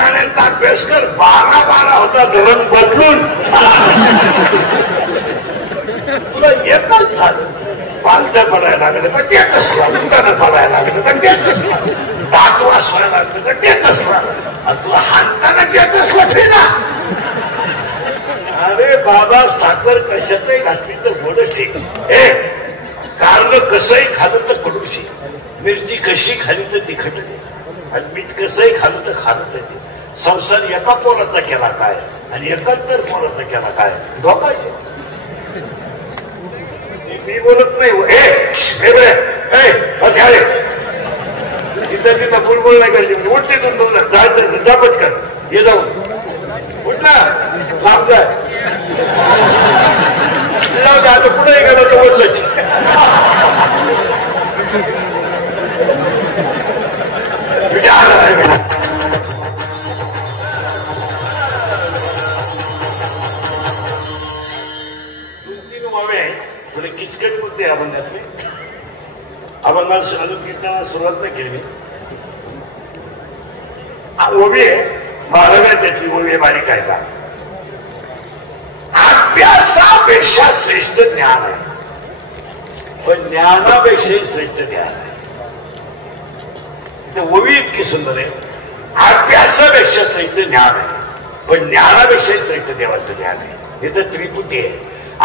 राहण्याचा अभ्यास कर. 12 होता धरण बदलून तुला एकच झालं. पालत्या पडायला लागलं तर टेटसला, उठानं पडायला लागलं तर टेटसला, दात वासवायला लागलं तर टेटसला, आणि तुला हाताना टेटसला फिरा. अरे बाबा, साखर कशातही घातली तर गोडशी, कारलं कसंही खाल्लं तर कडूशी, मिरची कशी खाली तर तिखटते, आणि मीठ कसंही खाल्लं तर खाल्लं ते. संसार एका पोराचा केला काय आणि एकाहत्तर पोराचा केला काय, धोकायचे. मी बोलत नाही तिथं बुलबुल नाही करते. उठते तुम जायचं जा पटकन, ये जाऊन उठला लांब जाय. आता कुठेही गेलो तर बोललंच. थोडे किचकट मुद्दे अभंगातले. अभंगाला अजून कीर्तनाला सुरुवात नाही केली. ओवी आहे, 12व्या त्यातली ओवी आहे, बारीक आहे का. अभ्यासापेक्षा श्रेष्ठ ज्ञान आहे, पण ज्ञानापेक्षाही श्रेष्ठ ज्ञान आहे. इथे ओवी इतकी सुंदर आहे. अभ्यासापेक्षा श्रेष्ठ ज्ञान आहे, पण ज्ञानापेक्षाही श्रेष्ठ देवाचं ज्ञान आहे. हे तर त्रिपुटी आहे.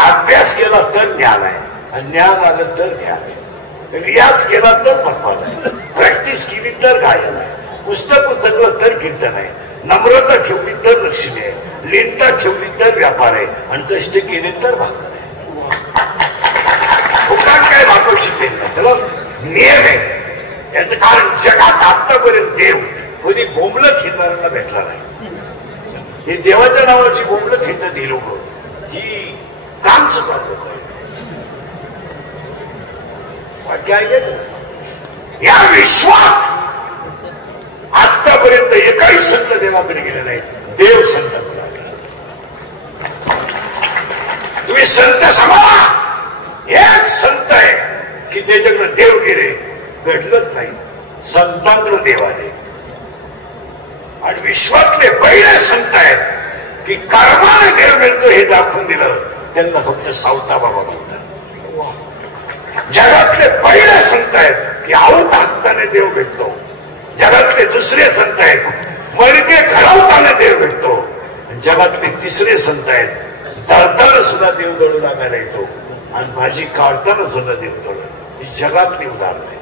अभ्यास केला तर ज्ञान आहे, आणि ज्ञान आलं तर ज्ञान आहे. रियाज केला तर पक्वान आहे, प्रॅक्टिस केली तर गायन आहे, पुस्तक उचललं तर कीर्तन आहे, नम्रता ठेवली तर लक्ष्मी आहे, लीनता ठेवली तर व्यापार आहे, आणि कष्ट केले तर भाकर आहे. फुकाट काय भाकर शिकले नाही, त्याला नियम आहे. याचं कारण जगात आतापर्यंत देव कधी बोंबलं थिंडणाऱ्यांना भेटला नाही. हे देवाच्या नावाची बोंबलं थिंडत ही लोक, ही काम चुका लोक आहे. या विश्वात आतापर्यंत एकही संत देवाकडे गेले नाही. देव संत तुम्ही संत समजा. एक संत आहे की त्याच्याकडे देव गेले, घडलंच नाही. संतांकडे देव आले. आणि विश्वातले पहिले संत आहेत की कर्माने देव मिळतो हे दाखवून दिलं, त्यांना फक्त सावता बाबा म्हणतात. जगातले पहिले संत आहेत की आऊत हाताने देव भेटतो. जगातले दुसरे संत आहेत मडके घडवताना देव भेटतो. जगातले तिसरे संत आहेत दळताना सुद्धा देव दळू लागायला येतो, आणि भाजी काढताना सुद्धा देव दळू. ही जगातली उदाहरण आहे.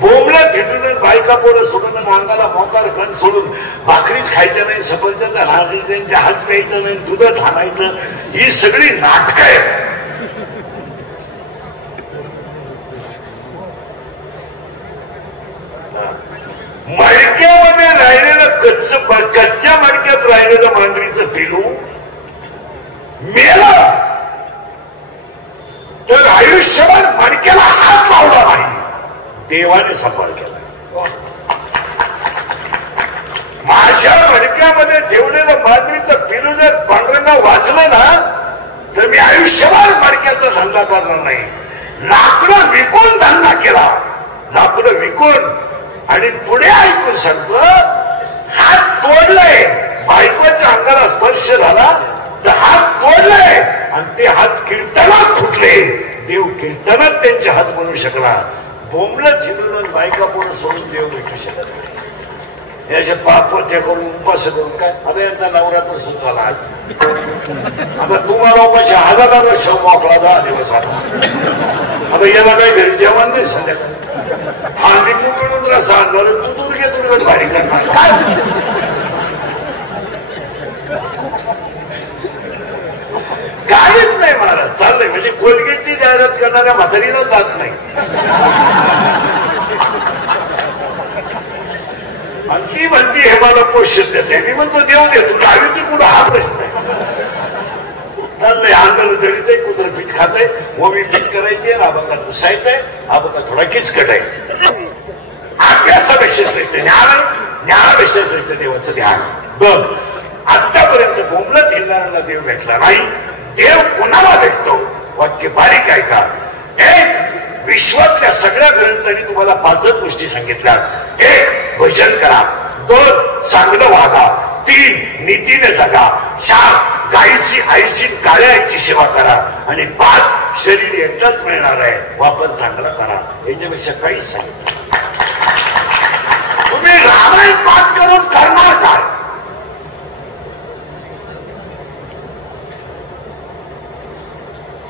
बोंबला थिटून बायका पोरं सोडून, अंगाला मोकार कण सोडून, भाकरीच खायच्या नाही, सफरचंद हाणायचं, चहाच प्यायचं नाही, दूधच हाणायचं, ही सगळी नाटक आहेत. मडक्यामध्ये राहिलेलं कच्च्या मडक्यात राहिलेलं मांजरीचं पिलू मेलं तर आयुष्यभर मडक्याला हात लावला नाही, देवाने सांभाळ केला. माझ्या मडक्यामध्ये ठेवलेलं मांजरीचं पिलू जर पांढऱ्यांना वाचलं ना, तर मी आयुष्यभर मडक्याचा धंदा करणार नाही. लाकडं विकून धंदा केला, लाकडं विकून. आणि पुढे ऐकून सांगतो, हात तोडलाय, बायकोच्या अंगाला स्पर्श झाला तर हात तोडलाय, आणि ते हात कीर्तनात फुटले. देव कीर्तनात त्यांचे हात बनवू शकला. बोंबलं थिंडून बायका पोरं सोडून देव भेटू शकत नाही. याचे पाप ते करून उपास करून काय. आता यांचा नवरात्र सुरू झाला आज. आता तुम्हाला उपाशी 1000 वर्ष मोकळा 10 दिवस आता. आता याला काही घरी जेवण नाही संध्याकाळी. हा लिंबू पिळून रसा आणणार, तू दुर्गत भारी करणार काय. काहीच नाही महाराज चाललंय. म्हणजे कोलगेटची जाहिरात करणाऱ्या म्हातारीलाच जात नाही. आणि ती म्हणती हे मला पोषण देते. मी म्हणतो देव दे, तू डावी ती कुठं, हा प्रश्न आहे. चाललंय अंगाला दळीत आहे, कुत्र पीठ खात आहे, ओवी पीठ करायची आहे, अभंगात घुसायचंय. अभंगा थोडा किचकट आहे. अभ्यासापेक्षा श्रेष्ठ ज्ञान आहे, ज्ञानापेक्षा श्रेष्ठ देवाचं ध्यान आहे. बघ, आतापर्यंत बोंबलं थिंडणाऱ्यांना देव भेटला नाही. देव कुणाला भेटतो? वाक्य बारीक आहे का. एक, विश्वातल्या सगळ्या ग्रंथांनी तुम्हाला 5च गोष्टी सांगितल्या. एक, भजन करा. 2, चांगलं वागा. 3 नीतीने जगा. 4 गायीची आईची काळ्याची सेवा करा. आणि 5 शरीर एकदाच मिळणार आहे, वापर चांगला करा. याच्यापेक्षा काहीच सांगितलं. तुम्ही रामायण पाठ करून करणार काय?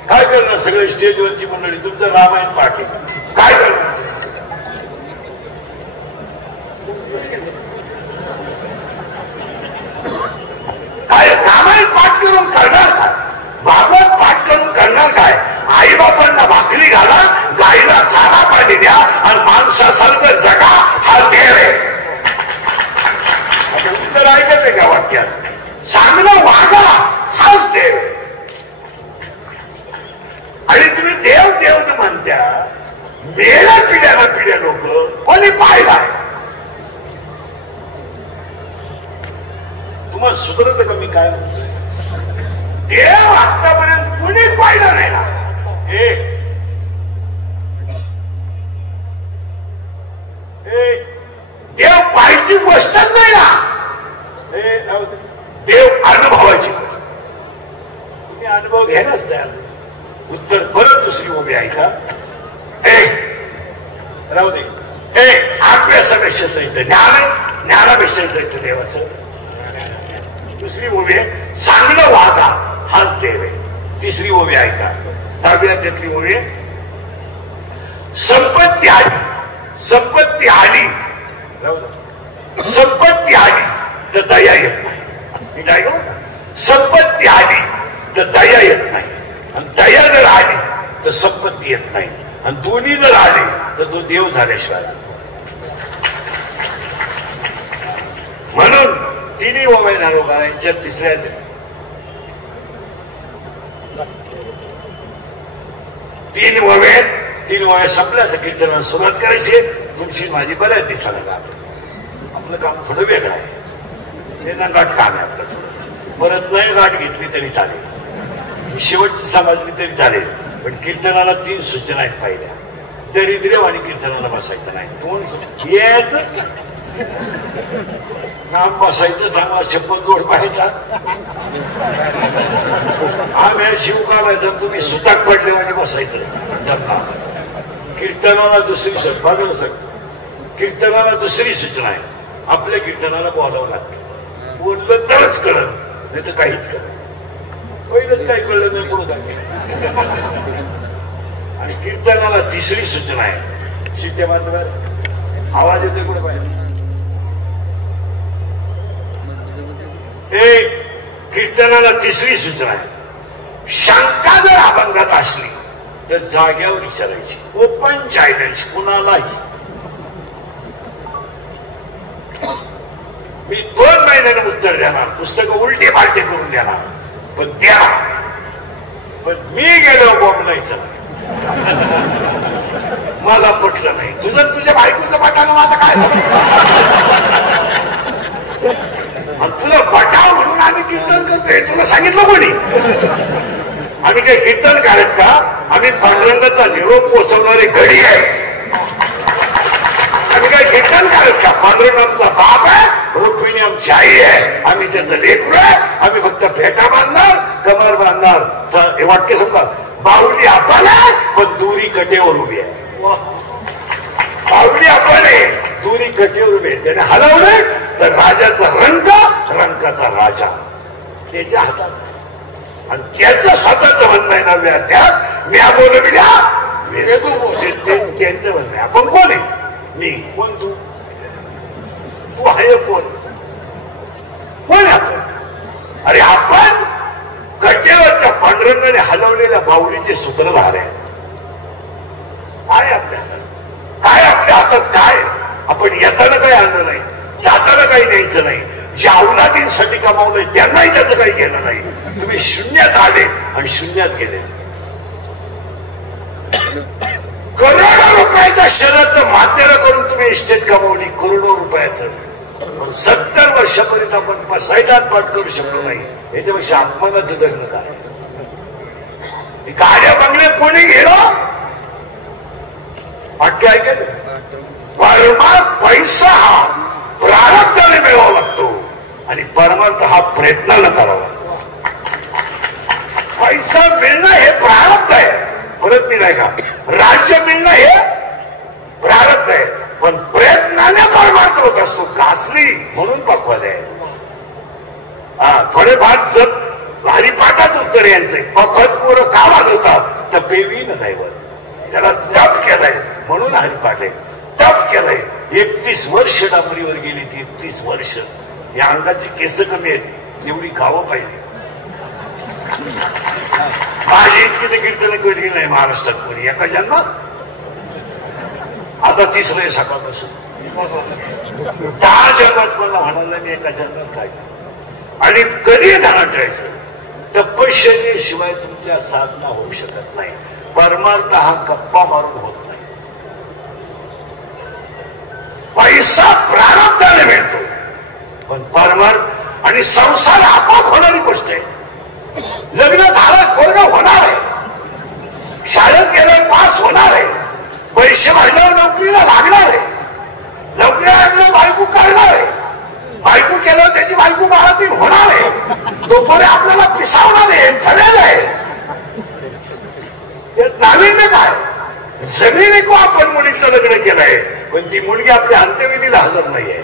काय करणार? सगळे स्टेजवरची मंडळी तुमचं रामायण पाठ काय करणार? काय रामायण पाठ करून करणार काय? भागवत पाठ करून करणार काय? आई बापांना भाकरी घाला, गाईला चारा पाणी द्या आणि माणसासारखं जगा, हा देव आहे. उत्तर ऐकत आहे का वाक्यात? चांगलं वागा, हाच देव आहे. आणि तुम्ही देव देव म्हणत्या, मेल्या पिढ्याला पिढ्या लोक कोणी पाहिलाय? तुम्हाला सुधरत का मी काय म्हणतोय? देव आतापर्यंत कुणी पाहिला नाही ना. देव पाहायची गोष्टच नाही ना. देव अनुभवाची गोष्ट. तुम्ही अनुभव घेणच द्या. उत्तर परत दुसरी उभी आहे का? राहू दे. अभ्यासापेक्षा श्रेष्ठ ज्ञान आहे, ज्ञानापेक्षा श्रेष्ठ देवाचं. दुसरी उभी आहे, चांगलं वागा, हाच देव आहे. तिसरी उभी आहे का? 10वी अध्यायातली उभी आहे, संपत्ती आली. संपत्ती आली, संपत्ती आली तर दया येत नाही. मी काय करू? संपत्ती आली तर दया येत नाही, आणि दया जर आली तर संपत्ती येत नाही, आणि दोन्ही जर आले तर तो देव झाल्याशिवाय. म्हणून तिन्ही ओव्या नारोबारांच्या तिसऱ्या 3 ओव्या संपल्या तर कीर्तनाला सुरुवात करायची. तुमची माझी बऱ्याच दिवसाला गाठ. आपलं काम थोडं वेगळं आहे. ते ना गाठ काम आहे आपलं थोडं. परत नाही गाठ घेतली तरी चालेल, शेवटची समजली तरी चालेल, पण कीर्तनाला 3 सूचना आहेत पाहिल्या. दरिद्र आणि कीर्तनाला बसायचं नाही. 2 यायचंच नाही. नाम बसायचं, चांगला शपथ गोड पाहायचा. आम्ही शिव काढायचं, तुम्ही सुताक पडले आणि बसायचं. कीर्तनाला दुसरी कीर्तनाला दुसरी सूचना आहे. आपल्या कीर्तनाला बोलावं लागतं. बोललं तरच कळत, नाही तर काहीच कळत. पहिलंच काही कळलं नाही, पुढं काय. आणि कीर्तनाला तिसरी सूचना आहे. शिट्ट्या मात्र आवाज येतोय कुठे पाहिजे. कीर्तनाला तिसरी सूचना आहे, शंका जर अभंगात असली तर जाग्यावर विचारायची. ओपन चॅलेंज कुणालाही. मी 2 महिन्यानं उत्तर देणार, पुस्तकं उलटे पालटे करून देणार, पण द्या. पण मी गेलो बोंबलायचं नाही. मला पटलं नाही. तुझं तुझ्या बायकोचं पटानं माझं काय आणि तुला पटाव म्हणून आम्ही कीर्तन करतोय. तुला सांगितलं कोणी? आम्ही काही कीर्तन करत का? आम्ही पांडुरंगाचा निरोप पोचवणारे घडी आहे. आम्ही काही कीर्तन करत का? पांडुरंग आमचा बाप आहे, रुक्मिणी आमची आई आहे, आम्ही त्याचं लेकरू आहे. आम्ही फक्त फेटा बांधणार, कमर बांधणार. हे वाक्य समजा. बाहुली आपण आहे, पण दुरी कटेवर उभी आहे. बाहुली आपण आहे, दुरी कटेवर उभी आहे. त्याने हलवले तर राजाचा रंग, रंगाचा राजा त्याच्या हातात. आणि त्याचं स्वतःच म्हणणं आहे ना, व्याध्यात म्या बोलविल्या त्यांचं म्हणणं आहे. आपण कोण आहे? मी. कोण तू? तू आहे कोण? कोण आपण? अरे आपण कट्ट्यावरच्या पांडुरंगाने हलवलेल्या बाहुलीचे सूत्रधार आहेत. काय आपल्या हातात? काय आपल्या हातात? काय आपण येताना काही आणलं नाही, जाताना काही न्यायचं नाही. ज्या अवलादींसाठी कमावलंय त्यांनाही त्याचं काही घेणं नाही. तुम्ही शून्यात आले आणि शून्यात गेले. करोडो रुपयाचा शरद मातेला करून तुम्ही इस्टेट कमावली. करोडो रुपयाचं. 70 वर्षापर्यंत आपण पसायदान पाठ करू शकलो नाही. याच्यापेक्षा अपमानाचं जगणं काय? गाड्या बंगले कोणी गेलं? वाक्य ऐकलं? पैसा हा प्रारब्धाने मिळवावा लागतो. प्रयत्नानं करावं. पैसा मिळणं हे प्रारब्ध आहे, परत मी नाही का, राज्य मिळणं हे प्रारब्ध आहे, पण प्रयत्नाने परमार्थ होत असतो. कासरी म्हणून पक्वत आहे. थोडेफार जर हरिपाठात उत्तर यांचे पखत पोरं का वाजवतात तर पेवी न दैवत, त्याला टप केलंय म्हणून हरिपाठ आहे. टप केलंय. 31 वर्ष डांबरीवर गेली ती, 31 वर्ष. या अंगाची केस कमी आहेत, एवढी गावं पाहिजे. माझी इतकी ते कीर्तन केली नाही महाराष्ट्रात कोणी एका जन्मात. आता 30 वेळ सकाळपासून 10 जन्मात कोणाला म्हणाला मी एका जन्मात काय. आणि कधी ध्यानात ठेवायचं, तपश्चर्येशिवाय तुमच्या साधना होऊ शकत नाही. परमार्थ हा गप्पा मारून होत नाही. पैसा प्रारब्धाने मिळतो, पण परमार्थ आणि संसार आपोआप होणारी गोष्ट आहे. लग्न झालं पूर्ण होणार आहे, शाळेत गेलं पास होणार आहे, पैसे वाढल्यावर नोकरीला लागणार आहे, नोकरीला लागल्यावर बायको करणार आहे, बायको केल्यावर त्याची बायको 12 होणार आहे, तोपर्यंत आपल्याला पिसावणार आहे, ठरेल आहे. नाविन्य काय, जमिनी को आपण मुलीचं लग्न केलंय, पण ती मुलगी आपल्या अंत्यविधीला हजर नाहीये.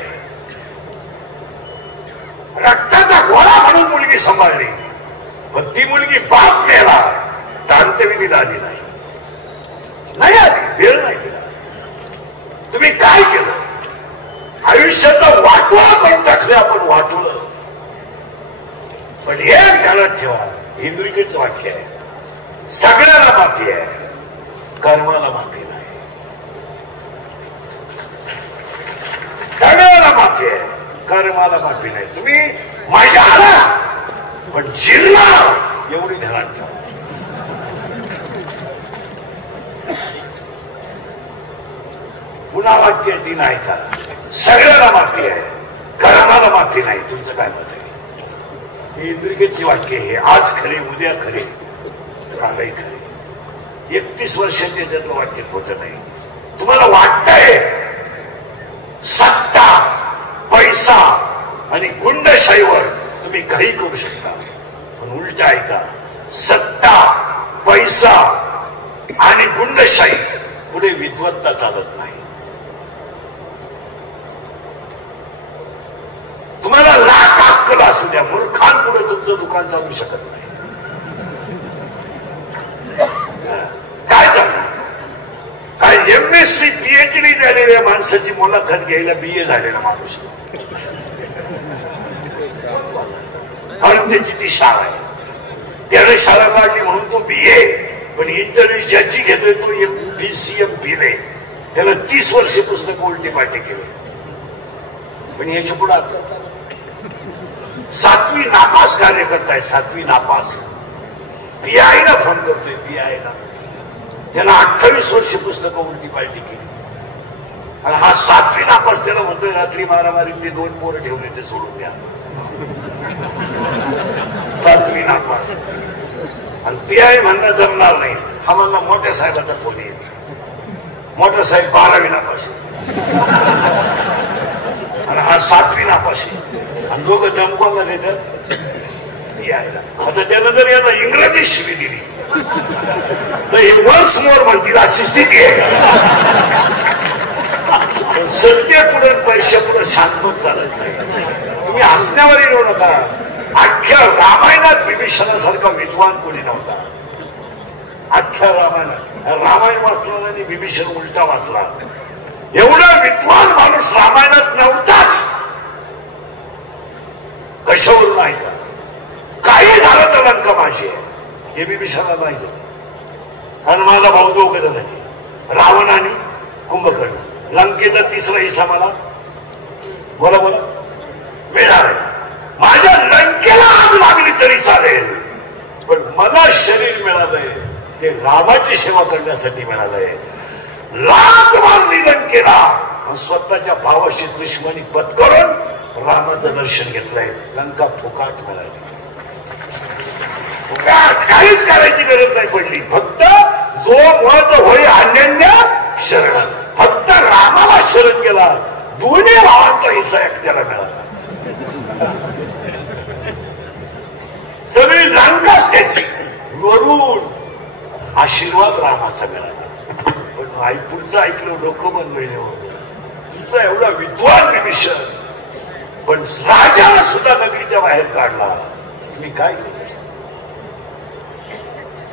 रक्ताचा गोळा म्हणून मुलगी सांभाळली, पण ती मुलगी बाप मेला तर अंत्यविधीला आली नाही आली, वेळ नाही दिला. तुम्ही काय केलं, आयुष्याचा वाटोळा करून टाकले आपण, वाटोळं. पण एक ध्यानात ठेवा, इंद्रिकेचं वाक्य आहे, सगळ्याला माफी आहे, कर्माला माफी नाही. सगळ्याला माफी आहे, कर्माला माफी नाही. तुम्ही माझ्या आला पण जिल्हा एवढी ध्यानात ठेवा. पुन्हा वाक्य दिन आहे का, सगळ्याला माफी आहे, कर्माला माफी नाही. तुमचं काय मत आहे? हे इंद्रिकेचे वाक्य हे आज खरे, उद्या खरे, कालही खरे. 31 वर्षांनी त्यातलं वाक्य होत नाही. तुम्हाला वाटतंय सत्ता, पैसा आणि गुंडशाहीवर तुम्ही काही करू शकता, पण उलट ऐका, सत्ता, पैसा आणि गुंडशाही पुढे विद्वत्ता चालत नाही. तुम्हाला लाख अक्कल असू द्या, मूर्खांपुढे तुमचं दुकान चालू शकत नाही. काय चालणार? काय MSc PhD झालेल्या माणसाची मुलाखत घ्यायला BA झालेला माणूस, कारण त्याची ती शाळा आहे, त्याने शाळा काढली म्हणून तो BA, पण इंटरव्ह्यू ज्याची घेतोय तो MPCM दिले, त्याला 30 वर्ष पुस्तक उलटी पालटी केले, पण याच्या पुढे आपलं चालू. 7वी नापास कार्यकर्ता आहे, 7वी नापास. PI ना फोन करतोय, PI ना, त्याला 28 वर्ष पुस्तकं उलटी पालटी केली, आणि हा 7वी नापास त्याला म्हणतोय रात्री मारामारी ते 2 पोरं ठेवले ते सोडून द्या. 7वी नापास. आणि PI म्हणणं जमणार नाही. हा म्हणला मोठ्या साहेबाचा फोन येईल, मोठा साहेब 12वी नापास आणि हा 7वी नापास, आणि दोघं दमकोला देतात PIला. आता त्यानं जर याला इंग्रजी शिवी दिली तर हे वन्स मोर म्हणतील अशी स्थिती आहे. सत्य पुढे पैसे पुढे शांतच चालत नाही. तुम्ही हसण्यावर येऊ नका. अख्ख्या रामायणात विभीषणासारखा विद्वान कोणी नव्हता. अख्ख्या रामायण वाचला आणि विभीषण उलटा वाचला. एवढा विद्वान माणूस रामायणात नव्हताच. कशावरून आहे का, काही झालं तर लंका माझी आहे हे विभीषणाला माहित होतं. कारण माझा भाऊ दोघं जण असे, रावण आणि कुंभकर्ण. लंकेचा 3रा हिस्सा मला बोला मिळणार आहे. माझ्या लंकेला आग लागली तरी चालेल, पण मला शरीर मिळालंय ते रामाची सेवा करण्यासाठी मिळालंय. लाग मारली लंकेला, स्वतःच्या भावाशी दुश्मनी पत्करून रामाचं दर्शन घेतलंय. लंका फुकाट मिळाली. काहीच करायची गरज नाही पडली. फक्त जो मुळाचं होय अनन्य शरण, फक्त रामाला शरण गेला. दोन्ही भावांचा हिस्सा एकट्याला मिळाला. सगळी लंकाच त्याची, वरून आशीर्वाद रामाचा मिळाला. पण आई पुढचं ऐकलं डोकं बंद होईल. तुझा एवढा विद्वान विभीषण, पण राजाला सुद्धा नगरीच्या बाहेर काढला. तुम्ही काय केलं?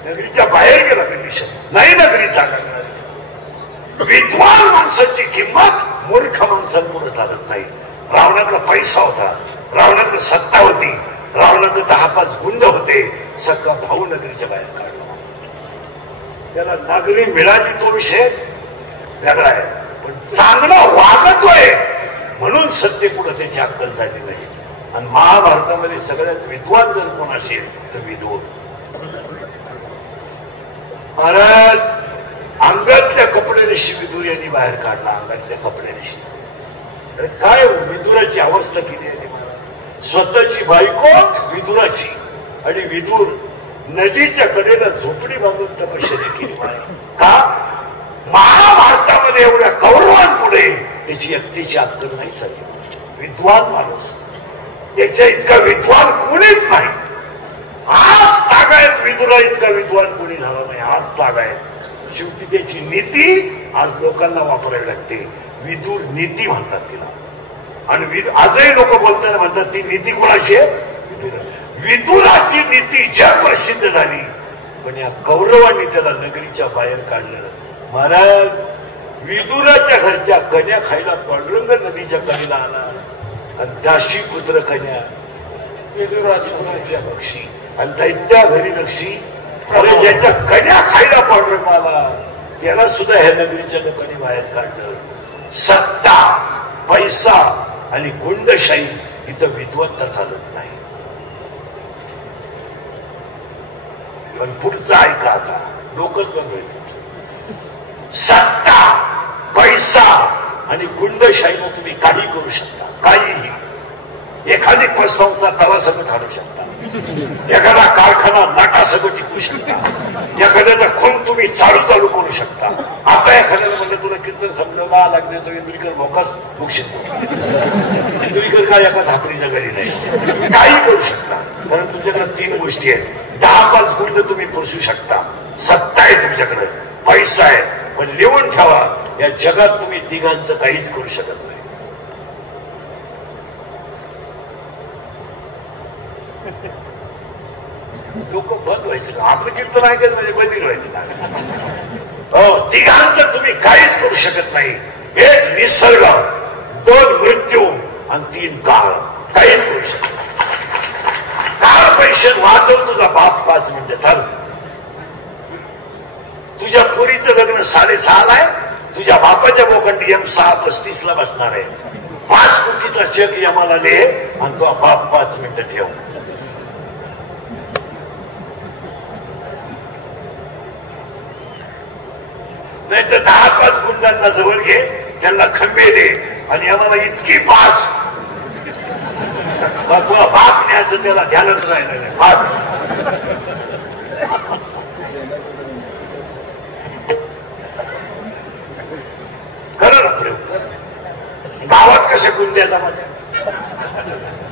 नगरीच्या बाहेर गेला विभीषण, नाही नगरीचा. विद्वान माणसाची किंमत मूर्ख माणसांपुढे चालत नाही. रावणाकडे पैसा होता, रावणाकडे सत्ता होती, रावणाकडे 10-5 गुंड होते. सगळा भाऊ नगरीच्या बाहेर काढला. त्याला नगरी मिळाली तो विषय वेगळा आहे, पण चांगला वागतोय म्हणून सत्य पुढे त्याची अक्कल झाली नाही. आणि महाभारतामध्ये सगळ्यात विद्वान जर कोण असेल तर विदूर महाराज. अंगातल्या कपडे ऋषी विदूर यांनी बाहेर काढला. अंगातल्या कपडे ऋषी काय विदुराची अवस्था केली आहे. स्वतःची बायको विदुराची, आणि विदूर नदीच्या कडेला झोपडी बांधून तपश्चर्या केली. का? महाभारतामध्ये एवढ्या कौरवांपुढे त्याची एकटीची अक्कल नाही चालली. विद्वान माणूस, त्याच्या इतका विद्वान कोणीच नाही. आज तागायत विदुरा इतका विद्वान कोणी झाला नाही. आज तागायत. शेवटी त्याची नीती आज लोकांना वापरावी लागते. विदूर नीती म्हणतात तिला. आणि आजही लोक बोलताना म्हणतात ती नीती कोणाची आहे? विदुराची नीती जग प्रसिद्ध झाली, पण या कौरवांनी त्याला नगरीच्या बाहेर काढलं. महाराज, विदुराच्या घरच्या कन्या खायला पांडुरंग नदीच्या कडेला आला. आणि दाशी पुत्र कन्या विदुराच्या पक्षी, आणि दैत्या घरी नक्षी. अरे ज्याच्या कन्या खायला पांडुरंग आला त्याला सुद्धा ह्या नगरीच्या लोकांनी बाहेर काढलं. सत्ता, पैसा आणि गुंडशाही इथं विद्वत्ता चालत नाही. पण पुढचं ऐका आता, डोकंच बंद होईल तुमचं. सत्ता, पैसा आणि गुंडशाहीनं तुम्ही काही करू शकता, काहीही. एखादी संस्था तलासगट घालू शकता, एखादा कारखाना नाटासगट टिकू शकता, एखाद्याचा खून तुम्ही चालू करू शकता. आता एखाद्याला म्हणजे तुला कीर्तन समजावला लागले तो इंद्रिकर भोकास मुक्षित. इंद्रिकर काय एका झाकरीच्या घरी नाही. काही करू शकता, कारण तुमच्याकडे 3 गोष्टी आहेत. 10-5 गुंड तुम्ही पोसू शकता, सत्ता आहे तुमच्याकडे, पैसा आहे. पण लिहून ठेवा, या जगात तुम्ही तिघांचं काहीच करू शकत नाही. लोक बंद व्हायचं का? आपलं कीर्तन ऐकायचं म्हणजे बंदी व्हायचं ना. हो, तिघांचं तुम्ही काहीच करू शकत नाही. 1 निसर्ग, 2 मृत्यू आणि 3 काळ. काहीच करू शकत नाही. काळ पैसे वाचव तुझा बाप 5 मिनिटं चाल. तुझ्या पोरीचं लग्न 6:30 आहे, तुझ्या बापाच्या बोकंडी यम 6:35 बसणार आहे. 5 कोटीचा चेक यमाला लिहे आणि तो बाप 5 मिनिटं ठेव. नाही तर 10-5 गुंडांना जवळ घे, त्यांना खंबे दे आणि आम्हाला इतकी 5 तुला बाप न्यायचं त्याला ध्यानच राहिलं नाही. 5 खरं ना प्रयोग कर. गावात कशा गुंड्या जमत आहे,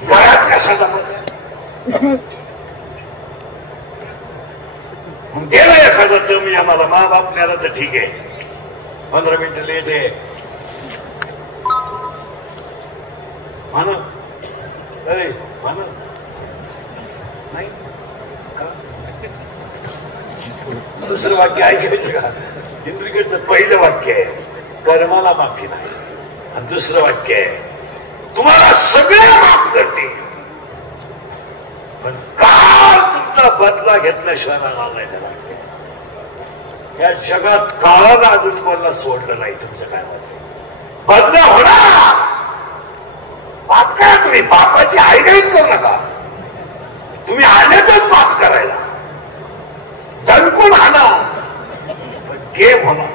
घरात कशा जमत आहे. गेला एखादा दम आम्हाला मा बाप न्याला तर ठीक आहे, 15 मिनिटं लेट आहे म्हणून नाही का. दुसरं वाक्य ऐकायचं का? इंद्रिकडचं पहिलं वाक्य आहे कर्माला माफी नाही, आणि दुसरं वाक्य आहे तुम्हाला सगळे माफ करते, पण काळ तुमचा बदला घेतल्याशिवाय राहणार नाही. त्याला या जगात काळाला अजून कोणाला सोडलं नाही. तुमचं काय मत? बदला होणार. पाप करा तुम्ही, पापाची आईगाईच करू नका. तुम्ही आलेतच पाप करायला, दणकून आणा, गेम होणार.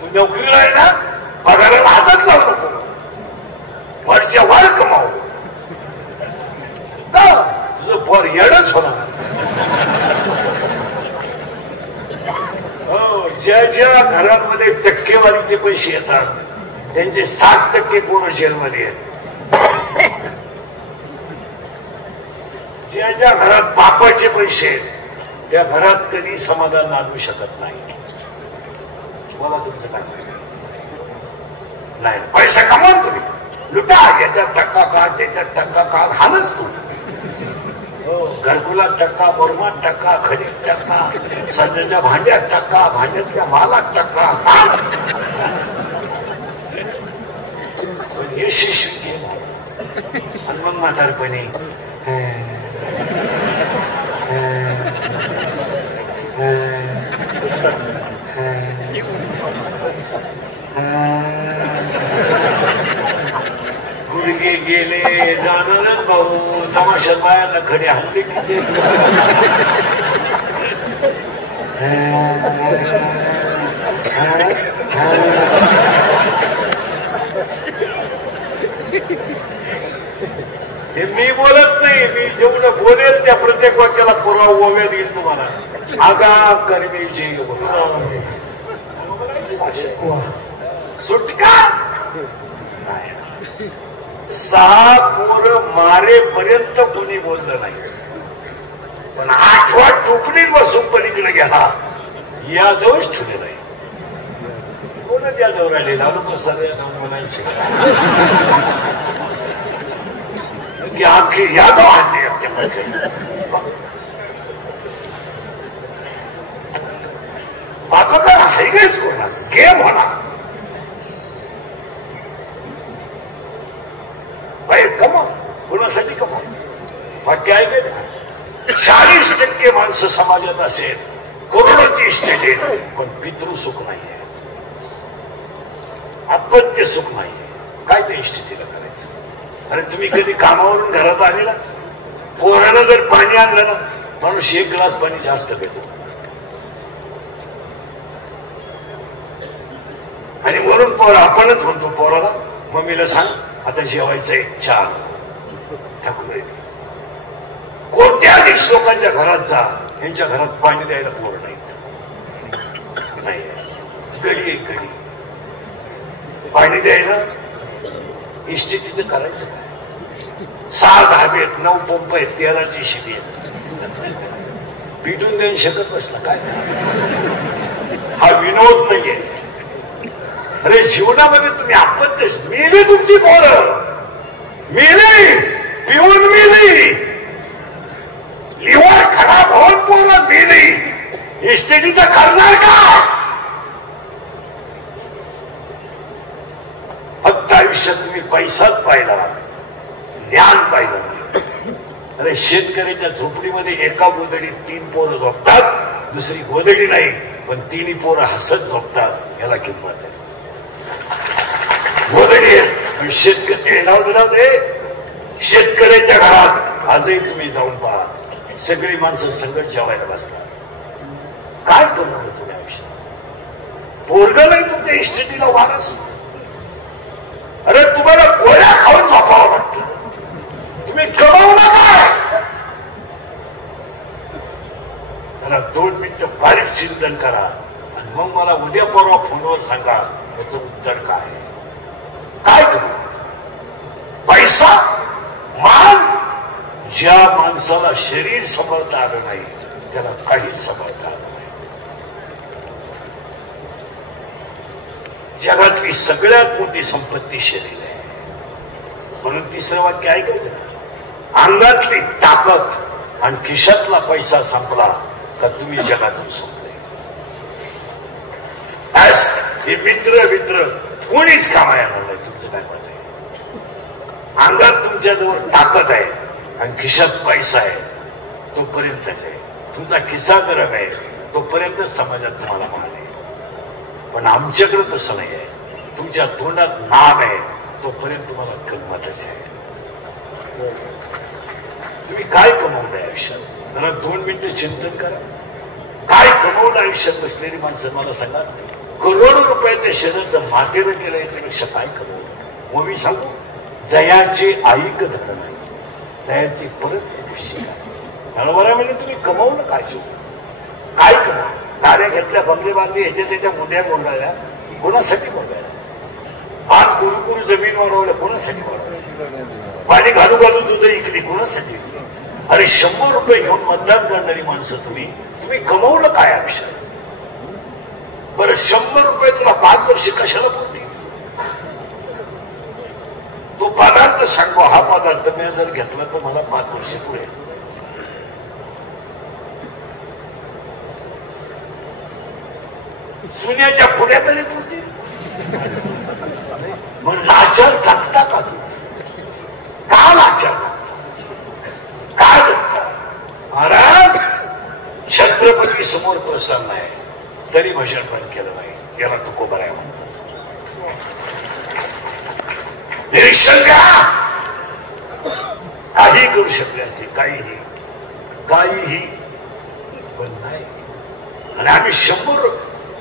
तू नोकरीला आहे ना, पगाराला हातच लावू नको, वर्षभर कमावू. तुझं पोर येडच होणार. ज्या ज्या घरांमध्ये टक्केवारीचे पैसे येतात त्यांचे 60% पोरं जेलमध्ये आहेत. ज्या घरात बापाचे पैसे त्या घरात कधी समाधान नांदू शकत नाही. तुम्हाला तुमचं काय नाही, पैसा कमवून तुम्ही लुटा, याच्यात टक्का काढ त्याच्यात टक्का काढ, हा नसतो. घरकुलात टक्का, बोरमात टक्का, खडीत टक्का, सध्याच्या भांड्यात टक्का, भांड्यातल्या मालात टक्का. यशस्वी गेम आहे. आणि मग म्हातारपणी गुडघे गेले जाणारच भाऊ, तमाशात बायांना खडे हल्ले गेले. हे मी बोलत नाही, मी जेवढं बोलेल त्या प्रत्येक वाक्याला पुरावा ओव्या देईल तुम्हाला. आगा कर्मीची सुटका. 6 पोरं मारेपर्यंत कोणी बोललं नाही, पण 8व्या टोपणीत बसून पलीकडे गेला यादवच ठेवले नाही. कोणच यादव राहिले, लालू प्रसाद यादव म्हणायचे की आखी यादव आणले आपल्याकडे. आता काय हायगेच कोणा गेम होणार. कमव कुणासाठी कमव, वाक्य ऐकाय का? 40% माणसं समाजात असेल, करोडोची इस्टेट आहे, पण पितृसुख नाहीये, अपत्य सुख नाहीये. काय त्या इस्टेटीला करायचं? अरे तुम्ही कधी कामावरून घरात आले ना, पोराला जर पाणी आणलं ना, माणूस 1 ग्लास पाणी जास्त पितो, आणि वरून पोर आपणच म्हणतो पोराला, मम्मीला सांग आता जेवायचंय, 4 थकलोय. कोट्याधीश लोकांच्या घरात जा, यांच्या घरात पाणी द्यायला पोर नाहीत. नाही, गडी आहे गडी. पाणी द्यायला इस्टेटीचं करायचं काय? 6 धाबे आहेत, 9 पंप आहेत, 13ची शिबी आहेत. पिटून देऊ शकत नसलं काय? हा विनोद नाहीये. अरे जीवनामध्ये तुम्ही अपत्य मेली, तुमची पोरं मेली, पिऊन मेली, लिव्हर खराब होऊन पोरं मेली. इस्टेटी तर करणार का? फक्त आयुष्यात तुम्ही पैसाच पाहिला, ज्ञान पाहिलं नाही. अरे शेतकऱ्याच्या झोपडीमध्ये एका गोदडीत 3 पोरं झोपतात, दुसरी गोदडी नाही, पण 3ही पोरं हसत झोपतात. याला किंमत आहे. गोदडी शेतकरी राहू दे. शेतकऱ्याच्या घरात आजही तुम्ही जाऊन पहा, सगळी माणसं संगत जेवायला बसतात. काय कमवलं तुम्ही आयुष्यात? पोरगं नाही तुमच्या इस्टेटीला वारस. अरे तुम्हाला गोळ्या खाऊन झोपावं लागतं, तुम्ही कमावला काय? जरा 2 मिनिटं बारीक चिंतन करा, आणि मग मला उद्या परवा फोनवर सांगा याचं उत्तर काय आहे. काय करू? पैसा, मान. ज्या माणसाला शरीर सांभाळता आलं नाही त्याला काहीच सांभाळता आलं नाही. जगातली सगळ्यात मोठी संपत्ती शरीर आहे. म्हणून 3रं वाक्य ऐकायचं, अंगातली ताकद आणि खिशातला पैसा संपला का तुम्ही जगातून संपले. हे मित्र कोणीच कामा येणार नाही. तुमचं काय मत आहे? अंगात तुमच्याजवळ ताकद आहे आणि खिशात पैसा आहे तोपर्यंतच आहे. तुमचा खिसा गरम आहे तोपर्यंत समाजात तुम्हाला मान आहे. पण आमच्याकडे तसं नाही आहे. तुमच्या तोंडात नाम आहे तोपर्यंत तुम्हाला किंमतच आहे. तुम्ही काय कमवलंय आयुष्यात? जरा 2 मिनिटं चिंतन करा. काय कमवलं आयुष्यात बसलेली माणसं मला सांगा. करोडो रुपयाचे शरद जर मातेनं केलं याच्यापेक्षा काय कमवलं? मग मी सांगू, जयाचे ऐक धरण नाही, दयाची परत खुशी काय. बरोबर आहे. म्हणजे तुम्ही कमवलं काय? काय कमवलं? गाड्या घेतल्या, बंगले बांधले, याच्या मुंड्या मोडल्या, कोणासाठी मोडल्या? आज गुरुकुरु जमीन वाढवल्या, कोणासाठी वाढवल्या? पाणी घालू घालू दूध इकली, कोणासाठी? अरे 100 रुपये घेऊन मतदान करणारी माणसं तुम्ही कमवलं काय आयुष्यात? बरं 100 रुपये तुला 5 वर्ष कशाला पुरतील? तो पदार्थ सांगतो, हा पदार्थ मी जर घेतला तर मला 5 वर्ष पुरेल. सुन्याच्या पुढ्या तरी पुरतील. मग लाचार जगता का तू? का लाचार जगता? का जगता? महाराज छत्रपती समोर प्रसन्न आहे तरी भजन पण केलं नाही. याला तुकोबराय म्हणतात. निरीक्षण करा. काही करू शकले असते, काहीही पण नाही. आणि आम्ही 100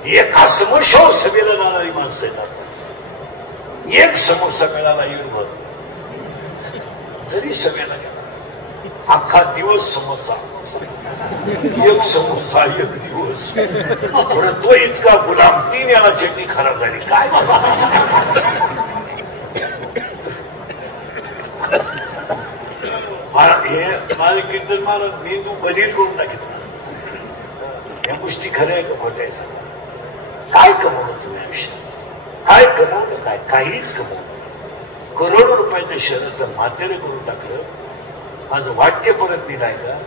एका समोसा सभेला जाणारी माणसं आहेत. एक समोसा मिळाला येऊन तरी सभेला गेला. अख्खा दिवस समोसा, एक समोसा एक दिवस. पण तो इतका गुलाम, 3 याला चटणी खराब झाली. काय माझे कीर्तन मला मेंदू बदल करून टाकित. या गोष्टी खऱ्या आहे का खोट्या आहे? सांगा. काय कमवलं तुम्ही आयुष्यात? काय कमवलं? काय? काहीच कमवलं. करोडो रुपयाच्या शहराचं मातेरे करून टाकलं. माझं वाक्य परत निघाय का?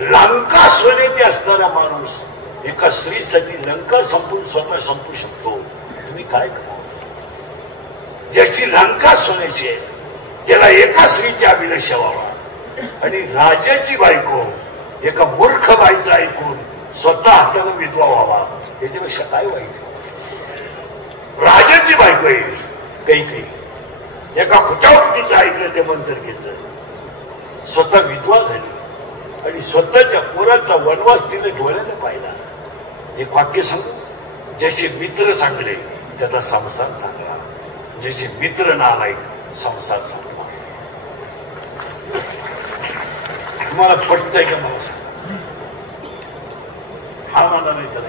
लंका सोन्याची असणारा माणूस एका स्त्रीसाठी लंका संपून स्वतः संपू शकतो. तुम्ही काय कमवलं? ज्याची लंका सोन्याची आहे त्याला एका स्त्रीची अभिलाषा व्हावा. आणि राजाची बायको एका मूर्ख बाईचं ऐकून स्वतः हातानं विधवा व्हावा, याच्यापेक्षा काय वाईट? राजाची बायको आहे काही एका खुटावटीचं ऐकलं ते मंतरकेचं, स्वतः विधवा झाली आणि स्वतःच्या पोराचा वनवास तिने डोळ्याने पाहिला. एक वाक्य सांगू, ज्याचे मित्र चांगले त्याचा संसार चांगला, ज्याचे मित्र नालायक संसार चांगला. तुम्हाला पटतंय का? मला सांग. हा मला नाही तर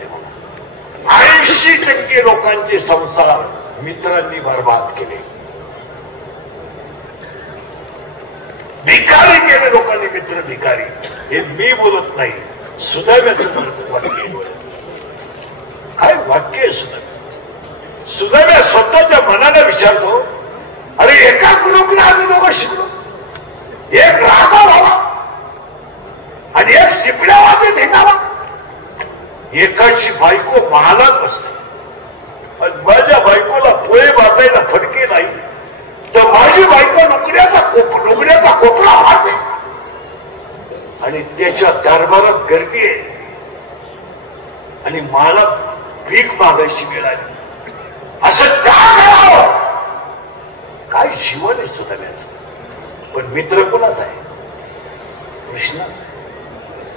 80% लोकांचे संसार मित्रांनी बर्बाद केले, भिकारी केले लोकांनी. मित्र भिकारी हे मी बोलत नाही, सुदैव्याचं वाक्य. काय वाक्य आहे सुदैव्य? सुदैव्या स्वतःच्या मनाला विचारतो, अरे एका गुरुकुला आम्ही दोघं शिकलो, एक राजा व्हावा आणि एक शिपड्या वाजे धेनावा. एकाची बायको महालात बसते आणि माझ्या बायकोला पोळे बांधायला फटके नाही तर माझी बायको लुगड्याचा कोपरा फाडते आणि त्याच्या दरबारात गर्दी आहे आणि मला भीक मागायची मिळाली. असं का करावं? काय जीवन आहे सुदैव्याचं. पण मित्र कोणाचा आहे? कृष्णाचा.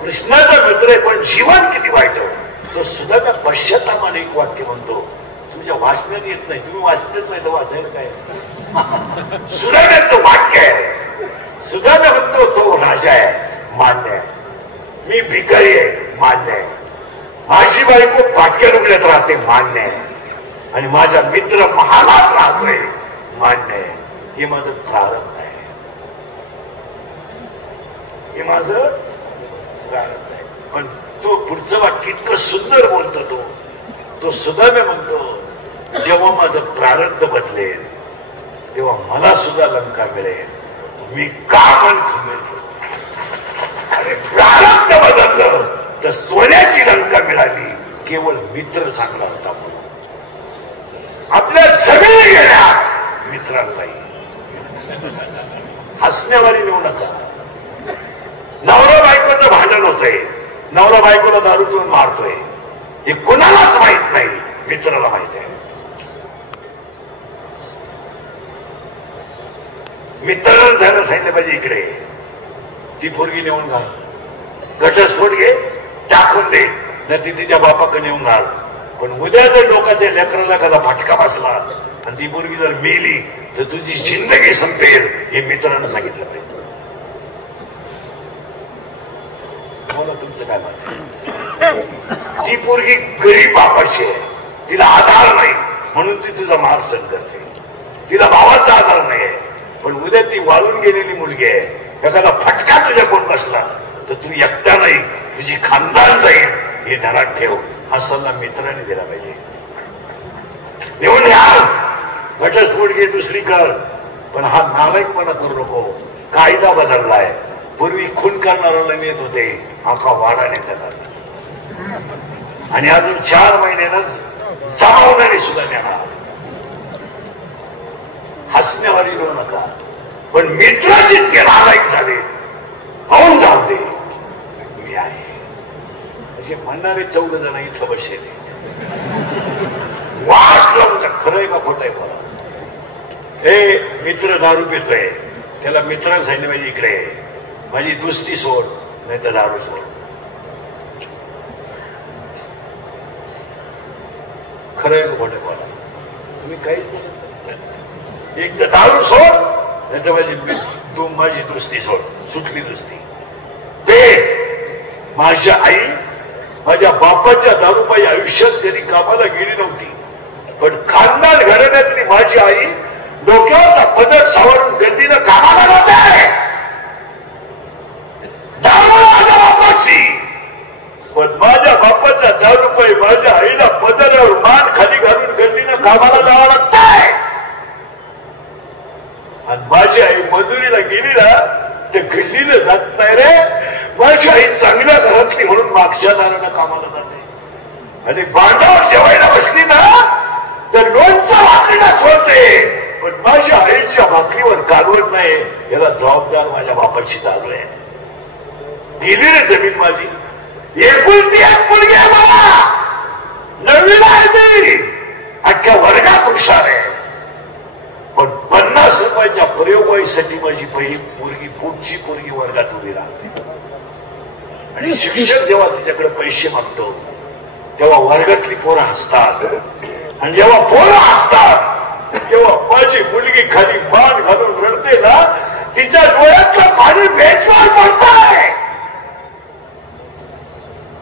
कृष्णाचा मित्र आहे, पण जीवन किती वाईट आहे. तो सुदैव्या पश्चातापाने एक वाक्य म्हणतो, तुमच्या वाचण्यात येत नाही, तुम्ही वाचतच नाही तर वाचायला काय? सुदैव्याचं वाक्य आहे. सुदैव्या म्हणतो तो राजा आहे, मान्य आहे. मी भिकारी आहे, मान्य आहे. माझी बायको पाटक्या लुगड्यात राहते, मान्य आहे. आणि माझा मित्र महालात राहतोय, मान्य आहे. हे माझं प्रारब्ध आहे, हे माझं प्रारब्ध आहे. पण तो पुढचं वाक्य इतकं सुंदर बोलतो तो सुदैव्य म्हणतो, जेव्हा माझं प्रारब्ध बदलेल तेव्हा मला सुद्धा लंका मिळेल. मी का मन थांबेल? अरे प्रारब्ध बदललं तर सोन्याची लंका मिळाली, केवळ मित्र चांगला होता म्हणून. आपल्या जमिनी गेल्या मित्रांनाही हसण्यावारी नेऊ नका. नवरा बायकोचं भांडण होतंय, नवरा बायकोला दारू पिऊन मारतोय, हे कुणालाच माहित नाही, मित्राला माहित आहे. मित्राला जायला सांगितलं पाहिजे, इकडे ती पोरगी नेऊन घाल, घटस्फोट घे, टाकून दे, नाही ती तिच्या बापाकडे नेऊन घाल. पण उद्या जर लोकांच्या लेकराला कदा फटका बसला आणि ती पोरगी जर मेली तर तुझी जिंदगी संपेल, हे मित्रांना सांगितलं पाहिजे. मला तुमचं काय म्हणणं? ती पोरगी गरीब बापाची आहे, तिला आधार नाही म्हणून ती तुझा मार सहन करते, तिला भावाचा आधार नाही, पण उद्या ती वाळून गेलेली मुलगी आहे, एखादा फटका तुझ्या कोण बसला तर तू एकटा नाही, तुझी खानदान जाईल हे ध्यानात ठेव. हा सल्ला मित्राने दिला पाहिजे. येऊन या घटस्फोट घे, दुसरी कर, पण हा नालायकपणा करू नको. कायदा बदललाय. पूर्वी खून करणाऱ्याला नेत होते, आता वाडा नेत्यात आला. आणि अजून 4 महिन्यानंच जमावणारी सुद्धा नेणार. हसण्यावर येऊ नका, पण मित्र जितके नालायक झाले होऊन जाऊ दे, मी आहे असे म्हणणारे 14 जण इथं बसले. वाट लावू नका. खरंय का खोटंय मला? हे मित्र दारू पितोय, त्याला मित्रांनी सांगितलं पाहिजे इकडे माझी दुस्ती सोड, नाही तर दारू सोड. खरंय का खोटंय मला? तुम्ही काहीच एक तर दारू सोड, नाही तर तू माझी दुस्ती सोड. सुटली दुस्ती. ते माझ्या आई माझ्या बापाच्या दारूबाई आयुष्यात कधी कामाला गेली नव्हती, पण खानदान घराण्यातली माझी आई डोक्यावरचा पदर सावरून गल्लीनं कामाला जाते. दारू माझ्या बापाची, पण माझ्या बापाचा दारूबाई माझ्या आईला पदरावर मान खाली घालून गल्लीनं कामाला जावं लागतंय. आणि माझी आई मजुरीला गेली ना ते गल्लीनं जात नाही रे. माझी आई चांगल्या घरातली म्हणून मागच्या दारानं कामाला जाते. आणि बांधावर जेवायला बसली ना तर लोणचं भाकरीला सोडते, पण माझ्या आईच्या भाकरीवर कालवत नाही. याला जबाबदार माझ्या बापाची दारू आहे. गेली रे जमीन माझी. एकुलती एक मुलगी आहे मला, 9वीला आहे ती, अख्ख्या वर्गात हुशार आहे. पण 50 रुपयाच्या प्रयोगाईसाठी माझी पहिली पोरगी, पुढची पोरगी वर्गात उभी राहते. आणि शिक्षक जेव्हा तिच्याकडे पैसे मागतो तेव्हा वर्गातली पोरं हसतात, आणि जेव्हा पोरं हसतात तेव्हा माझी मुलगी खाली मान घालून रडते ना, तिच्या डोळ्यातलं पाणी बेचवर पडतंय.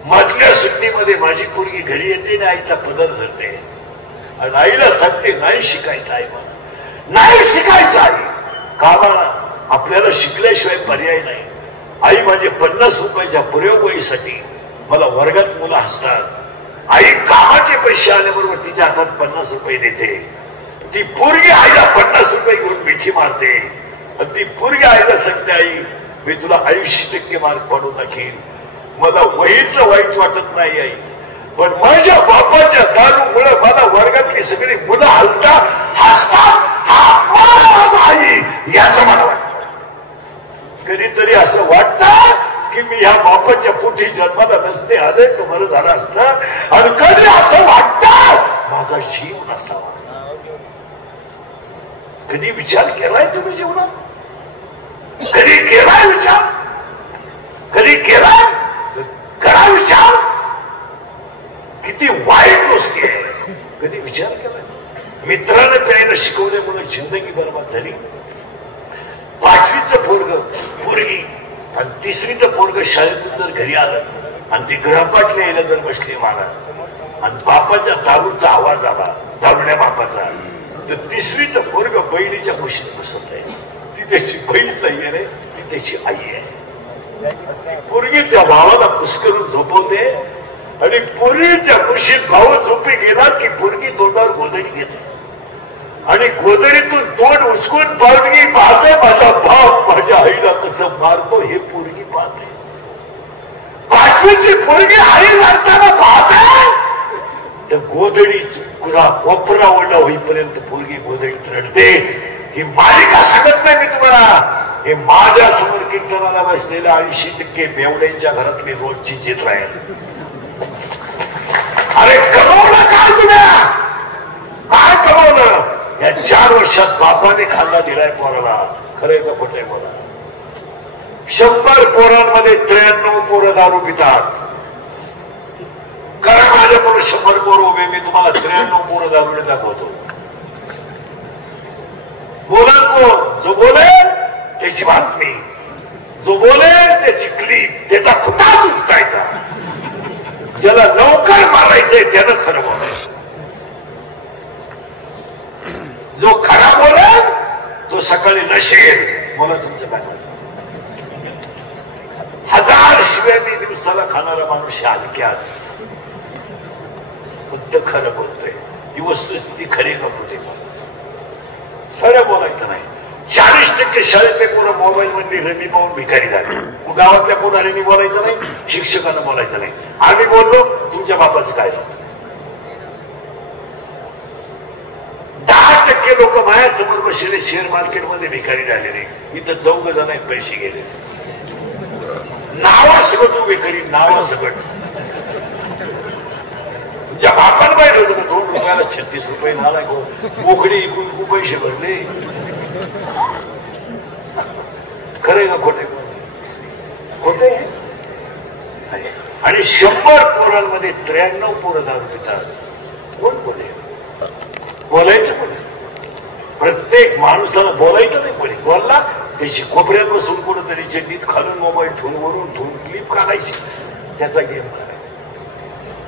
मधल्या सुट्टीमध्ये माझी पोरगी घरी येते ना, आईचा पदर धरते आणि आईला सांगते नाही शिकायचं आहे, मला नाही शिकायचं आहे. कामाला आपल्याला शिकल्याशिवाय पर्याय नाही. आई माझे 50 रुपयाच्या प्रयोगवहीसाठी मला वर्गात मुलं हसतात. आई कामाचे पैसे आल्याबरोबर तिच्या हातात 50 रुपये देते. ती पोरगी आईला 50 रुपये घेऊन मिठी मारते. आणि ती पोरगी आईला सांगते आई मी तुला 80% मार्क पाडून टाकीन. मला वहीचं वाईट वाटत नाही आई, पण माझ्या बापाच्या दारूमुळे मला वर्गातली सगळी मुलं हलतात, हसतात. आई याचं मला वाटतं. कधीतरी असं वाटतं की मी ह्या बापाच्या पोटी जन्माला नसते आले तर बरं झालं असतं. आणि कधी असं वाटतं माझा जीव नसावा. कधी विचार केलाय तुम्ही जीवनात? कधी केलाय विचार? कधी केलाय? करा विचार. किती वाईट गोष्टी आहे. कधी विचार केलाय? मित्रानं प्यायला शिकवल्यामुळे जिंदगी बरबाद झाली. 5वीचं पोरगी आणि 3रीचं पोरग शाळेतून जर घरी आलं आणि ती गृहपाठ लिहायला जर बसली महाराज आणि बापाच्या दारूचा आवाज आला, दारुण्या बापाचा, तर 3रीचं पोरग बहिणीच्या कुशीत बसत आहे. ती त्याची बहीण नाही आहे, ती त्याची आई आहे. पोरगी त्या भावाला पुस्करून झोपवते आणि पोरीच्या कुशीत भाऊ झोपी गेला की पोरगी तोंडावर गोधडी घेते आणि गोधडीतून तोंड उचकून पोरगी पाहते माझा बाप माझ्या आईला कसं मारतो हे पोरगी पाहते. 5वीची पोरगी आई मारताना पाहते. त्या गोधडीच कोपरा ओढला होईपर्यंत पोरगी गोधडीत रडते. ही मालिका सांगत नाही मी तुम्हाला, हे माझ्या समोर कीर्तनाला बसलेल्या 80% बेवड्यांच्या घरातली रोजची चित्र आहेत. अरे कमवलं काय तुला? काय कमवलं? या 4 वर्षात बापाने खाल्ला दिलाय पोराला. खरंय का खोटंय बोला? 100 पोरांमध्ये 93 पोरं दारू पितात. कारण माझ्याकडे 100 पोरं उभे, मी तुम्हाला 93 पोरं दारूने दाखवतो. बोला कोण? जो बोलेल त्याची बातमी, जो बोलेल त्याची क्लिप, त्याचा खुटा चुकतायचा. ज्याला लवकर मारायचंय त्यानं खरं बोलायचं. जो खरा बोलेल तो सकाळी नशेल. मला तुमचं काय शिवाय मी दिवसाला खाणारा माणूस हलक्यात फक्त खरं बोलतोय. ही वस्तुस्थिती खरी का खोटे खरं बोलायचं नाही. 40% शाळेतले पोरं मोबाईल मध्ये रमी पाहून भिकारी झाले. मग गावातल्या कोणाने बोलायचं नाही, शिक्षकांना बोलायचं नाही. आम्ही बोललो तुमच्या बापाचं काय झालं. 10% लोक माझ्यासमोर बसले शेअर मार्केट मध्ये भिकारी झालेले. इथं 14 जण पैसे गेले. नावासकट उभे करी नावासकट. तुझ्या बापानं पाहिजे होतं 2 रुपयाला 36 रुपये नालाय मोकळी इकून पैसे भरले. खरे का खोटे खोटे. आणि 100 पोरांमध्ये 93 पोरं दारू पितात. कोण बोले बोलायचं कोणी. प्रत्येक माणसाला बोलायचं नाही. कोणी बोलला त्याची कोपऱ्यात बसून कुठंतरी चड्डीत खालून मोबाईल ठेवून वरून ठेवून क्लिप काढायची त्याचा गेम करायचा.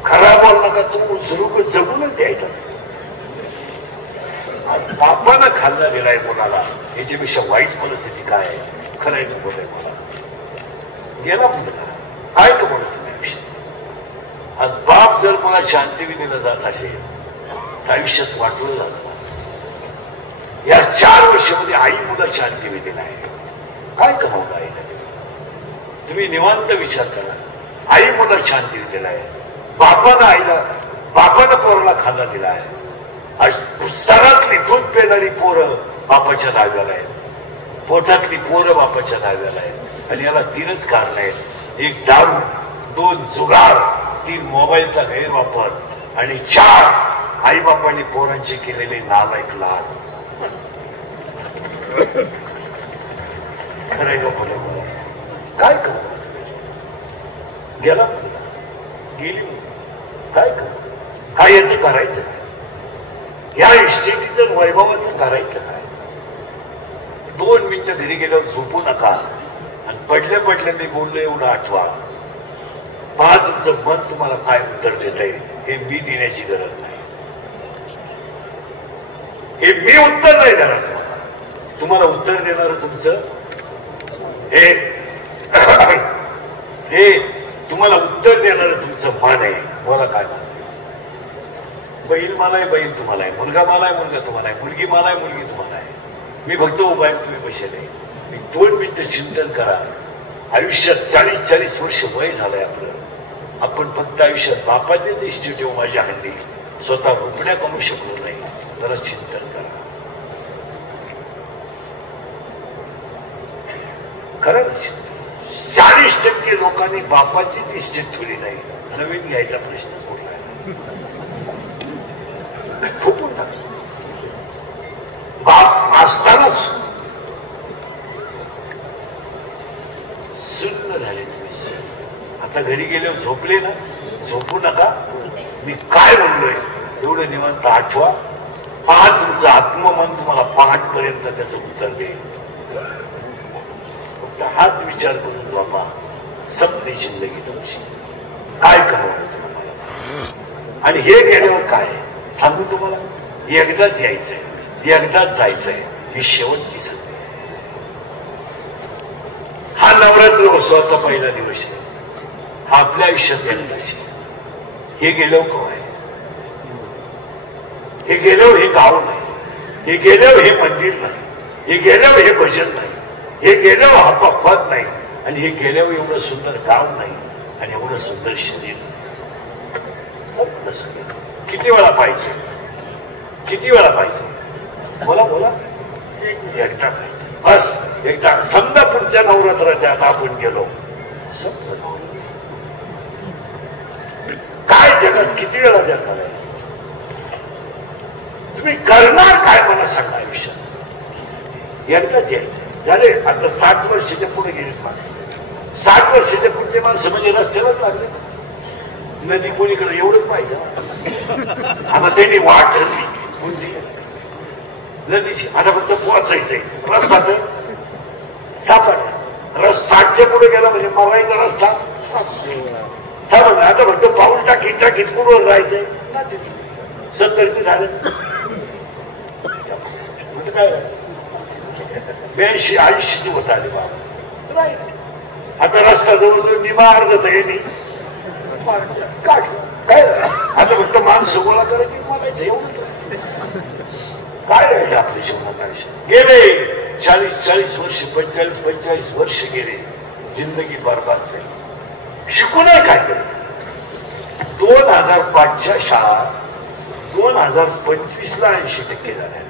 खरा बोल नका तू उचलू जगूनच द्यायचा. बापानं खाल्ला गेलाय कोणाला याच्यापेक्षा वाईट परिस्थिती काय आहे. खरं आहे बोलाय मला गेला मुलगा काय का बोलत तुम्ही आयुष्यात. आज बाप जर मला शांती दिलं जात असेल तर आयुष्यात वाटलं जातं. या 4 वर्षामध्ये आई मुला शांती दिला आहे. काय कमावलं आईला तुम्ही निवांत विचार करा. आई मुला शांती दिला आहे. बापानं पोराला खाना दिला आहे. आज पुस्तकातली दूध पेणारी पोरं बापाच्या नाव्याला आहेत. पोटातली पोरं बापाच्या नाव्याला आहेत. आणि याला 3च कारण आहेत. 1 दारू, 2 जुगार, 3 मोबाईलचा गैरवापर आणि 4 आई बापांनी पोरांचे केलेले नालायक लाड. खरंय का बोला काय करू. गेला गेली काय करू. काय याचं करायचं काय. या इस्टेटीचं वैभवाचं करायचं काय. 2 मिनिटं घरी गेल्यावर झोपू नका. आणि पडले मी बोललो एवढं आठवा. पहा तुमचं मन तुम्हाला काय उत्तर देत आहे हे मी देण्याची गरज नाही. हे मी उत्तर नाही देणार. तुम्हाला उत्तर देणार तुमचं हे तुम्हाला उत्तर देणार तुमचं मन आहे. मला काय मन. बहीण मला आहे बहीण तुम्हाला आहे. मुलगा मला आहे मुलगा तुम्हाला आहे. मुलगी मला आहे मुलगी तुम्हाला आहे. मी फक्त उभा आहे तुम्ही पैसे नाही. मी 2 मिनिटं चिंतन करा. आयुष्यात 40 वर्ष वय झालंय आपलं. आपण फक्त आयुष्यात बापाचे दिष्टी ठेवू माझ्या हल्ली स्वतः रुपण्या करू शकलो नाही. जरा चिंतन करा. खरं 40% लोकांनी बापाचीच इस्टेट ठेवली नाही. नवीन घ्यायचा प्रश्नच उठला नाही. फुटून टाकतो. बाप असतानाच सुन्न झाले तुम्ही. आता घरी गेल्यावर झोपले ना झोपू नका. मी काय बोललोय एवढं निवांत आठवा. पहा तुमचं आत्ममन तुम्हाला पहाटपर्यंत त्याचं उत्तर देईल. हाच विचार करून बाबा संपली जिंदगी तुमची. काय कमवलं तुम्हाला आणि हे गेल्यावर काय सांगू तुम्हाला. एकदाच यायचंय एकदाच जायचंय. ही शेवटची संधी. हा नवरात्र उत्सवाचा पहिला दिवस आहे. हा आपल्या आयुष्यात एकदाच. हे गेल्यावर काय. हे गेल्यावर हे गाव नाही. हे गेल्यावर हे मंदिर नाही. हे गेल्यावर हे भजन नाही. हे गेल्यावर हा पक्वात नाही. आणि हे गेल्यावर एवढं सुंदर गाव नाही आणि एवढं सुंदर शरीर नाही. किती वेळा पाहिजे किती वेळा पाहिजे बोला बोला. एकदा पाहिजे बस. एकदा समजा पुढच्या नवरात्राच्या आता आपण गेलो. काय जगात किती वेळा जगणार आहे. तुम्ही करणार काय मला सांगा आयुष्यात. एकदाच यायचं झाले. आता 60 वर्षाच्या पुढे गेले माणसं. 60 वर्षाच्या पुढचे माणसं म्हणजे रस्त्यावरच लागले. नदी कोणीकडे एवढंच पाहिजे. आता त्यांनी वाट ठरली कोणती नदीची. आता फक्त पोहोचायचंय. रस्ता तर सापडला. 60च्या पुढे गेला म्हणजे मरायचा रस्ता सापडला. आता फक्त पाऊल टाकीत कुठवर राहायचंय. 70 झालं काय 82-80 होत आले बाबा. आता रस्ता जवळजवळ निमा अर्धत आहे काय आता फक्त माणसं गोळा करायची म्हणायचं एवढं काय राहिलं आपल्या जीवनात आयुष्य गेले 40 वर्ष 45 वर्ष गेले जिंदगी बरबाद झाली शिकून काय करत 2005च्या शाळा 2025ला 80% झाल्या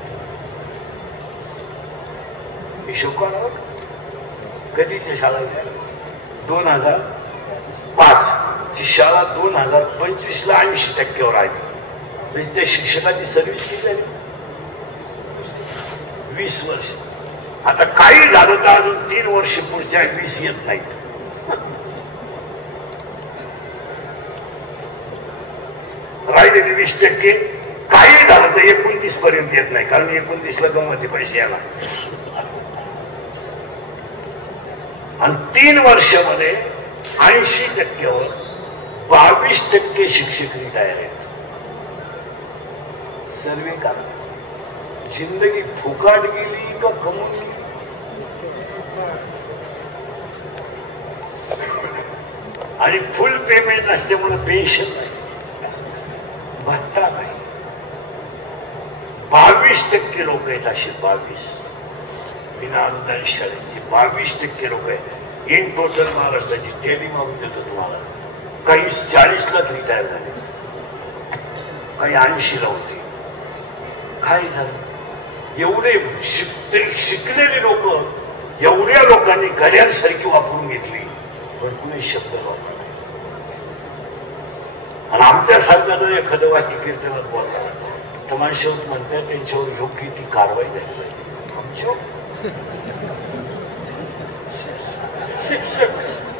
हिशोब करा कधीच्या शाळा 2005 ची शाळा 2025ला 80%वर आली म्हणजे त्या शिक्षणाची सर्व्हिस किती झाली 20 वर्ष आता काही झालं तर अजून 3 वर्ष पुढच्या 20 येत नाहीत राहिलेले 20% काही झालं तर 29 पर्यंत येत नाही कारण 29ला गमती पैसे याला आणि 3 वर्षामध्ये 80%वर 22% शिक्षक रिटायर आहेत सर्वे का जिंदगी फुकाट गेली का कमवून गेली आणि फुल पेमेंट नसल्यामुळे पेन्शन नाही भत्ता नाही 22% लोक आहेत असे 22 विना अनुदानित शाळेची 22% लोक आहेत इन टोटल महाराष्ट्राची टेली मागून देतो तुम्हाला काही 40लाच रिटायर झाले काही 80ला होते काय झालं एवढे शिकलेले लोक एवढ्या लोकांनी घड्याळसारखी वापरून घेतली पण कुणी शब्द वापरला आणि आमच्यासारखा जर एखादं वाक्य कीर्तनात बोलला तर माणसावर म्हणतात त्यांच्यावर योग्य ती कारवाई झाली पाहिजे आमच्यावर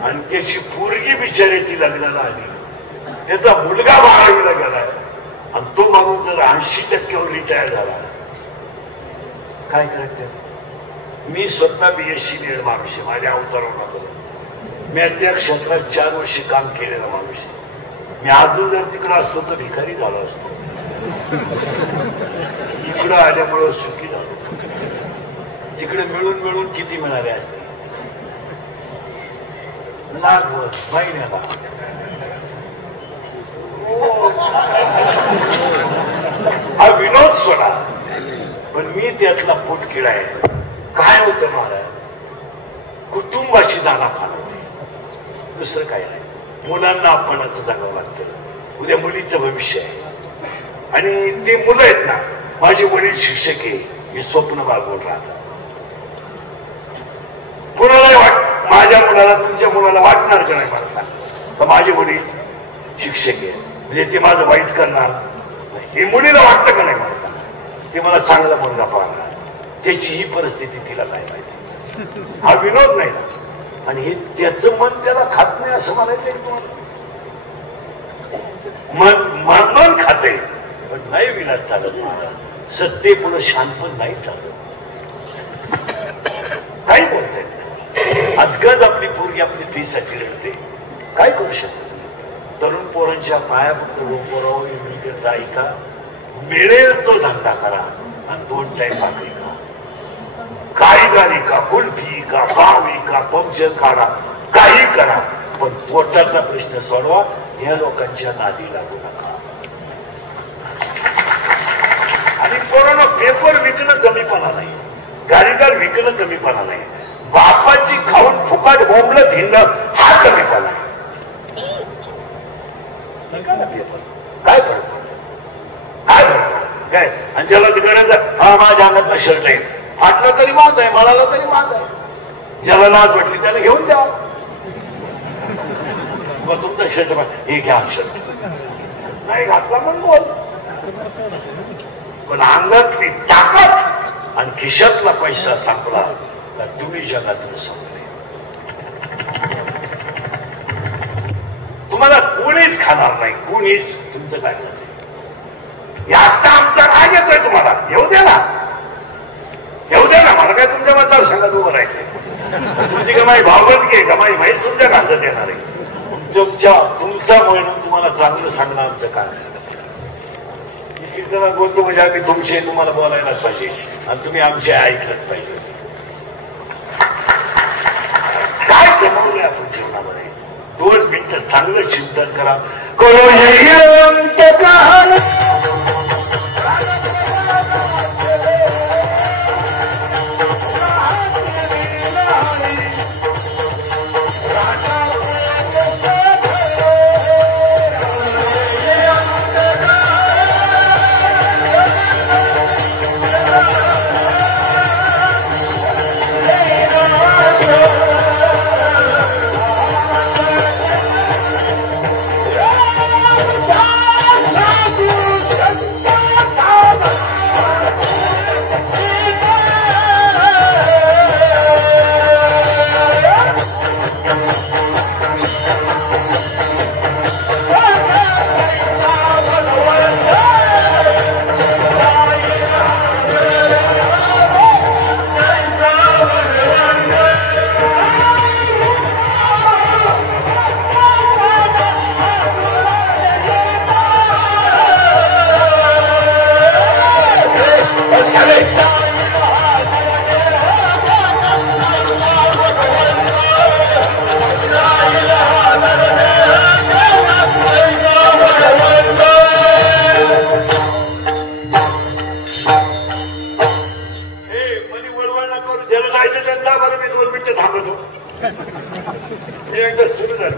आणि त्याची पोरगी बिचाऱ्याची लग्नाला आली त्याचा मुलगा 12वीला गेलाय आणि तो माणूस जर 80%वर रिटायर झाला काय करायचं मी स्वतः BSc बीएड माणूस आहे माझ्या अवताराला करून मी त्या क्षेत्रात 4 वर्ष काम केलेला माणूस आहे मी अजून जर तिकडं असतो तर भिकारी झालो असतो इकडं आल्यामुळं सुखी झालो तिकडे मिळून किती मिळाले असते लाखभर महिन्याला हा विनोद सोडा पण मी त्यातला पोटकिळा आहे काय होतं महाराज कुटुंबाची दानापान होते दुसरं काही नाही मुलांना आपणच जगावं लागतं उद्या मुलीचं भविष्य आहे आणि ते मुलं आहेत ना माझे वडील शिक्षक आहे हे स्वप्न बाळगून राहतात कुणालाही वाट माझ्या मुलाला तुमच्या मुलाला वाटणार का नाही मला सांग तर माझे वडील शिक्षक आहे म्हणजे ते माझं वाईट करणार हे मुलीला वाटतं का नाही मला सांग ते मला चांगला मुलगा पाहणार त्याची ही परिस्थिती तिला काय माहिती हा विनोद नाही ना आणि हे त्याचं मन त्याला खात नाही असं म्हणायचंय मन खाते पण नाही विनाश चालत सत्य पुढे शांतपण नाही चालत काही बोलतायत आजकाल आपली पोरगी आपली फीसाठी रडते काय करू शकतो तरुण पोरांच्या पाया फक्त गोपोराव इंग्रजीचा ऐका मिळेल तो धंदा करा आणि 2 टाइम भाकरी का काहीगारी का कुल्फी का पावी का पंक्चर काढा काही करा पण पोटाचा प्रश्न सोडवा या लोकांच्या नादी लागू नका आणि पोरांना पेपर विकणं कमीपणा नाही गाडीदार विकणं कमीपणा नाही बापाची खाऊन फुकाट बोंबलं धिंडणं हा कमीपणा आहे काय फरक पडतो काय फरक पडतो काय आणि ज्याला गरज हा माझ्या अंगातला शर्ट आहे फाटला तरी माझ आहे मळाला तरी माझ आहे ज्याला लाज वाटली त्याला घेऊन द्या मग तुमचा शर्ट हे घ्या शर्ट नाही घातला मग बोल पण अंगातली ताकद आणि खिशातला पैसा संपला तर तुम्ही जगातून संपले तुम्हाला कोणीच खाणार नाही कोणीच तुमचं काय नाही आता आमचा राग येतोय तुम्हाला येऊ द्या ना मला काय तुमच्या मतदारसंघात उभं राहायचंय तुमची कमाई भावगत घे कमाई माहीच तुमच्या घासत येणार आहे तुमचा म्हणून तुम्हाला चांगलं सांगणं आमचं काय कीर्तनात बोलतो म्हणजे आम्ही तुमचे तुम्हाला बोलायलाच पाहिजे आणि तुम्ही आमचे ऐकलंच पाहिजे काय जमवलंय आपण चांगलं चिंतन करा. कळू येईल काल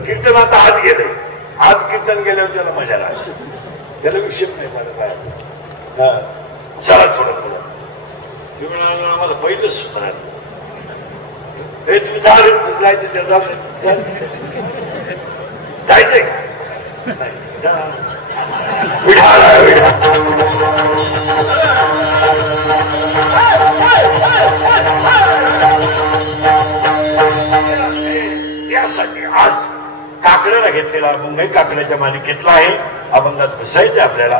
कीर्तनात हात गेले. आज कीर्तन गेल्यावर त्याला मजा लागली. त्याला विषय नाही मला काय चला थोडं पुढं. ते म्हणाला आम्हाला पहिलंच सुधारायला हे तुम्ही जायचं त्या जायचंय नाही विढाला विढा त्यासाठी आज काकड्याला घेतलेला अभंग काकड्याच्या मालिकेतला आहे. अभंगात बसायचं आपल्याला.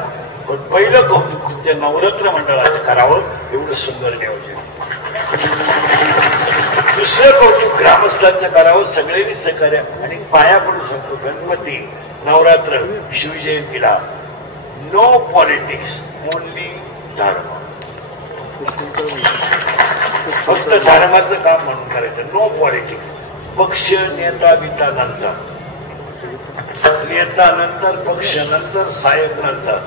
पण पहिलं कौतुक तुमच्या नवरात्र मंडळाचं करावं एवढं सुंदर नियोजन. दुसरं कौतुक ग्रामस्थांचं करावं सगळ्यांनी सहकार्य आणि पाया पडू शकतो. गणपती नवरात्र शिवजयंतीला नो पॉलिटिक्स ओनली धर्म. फक्त धर्माचं काम म्हणून करायचं. No politics. पक्ष नेता बिता नंतर नेता नंतर पक्ष नंतर साहेब नंतर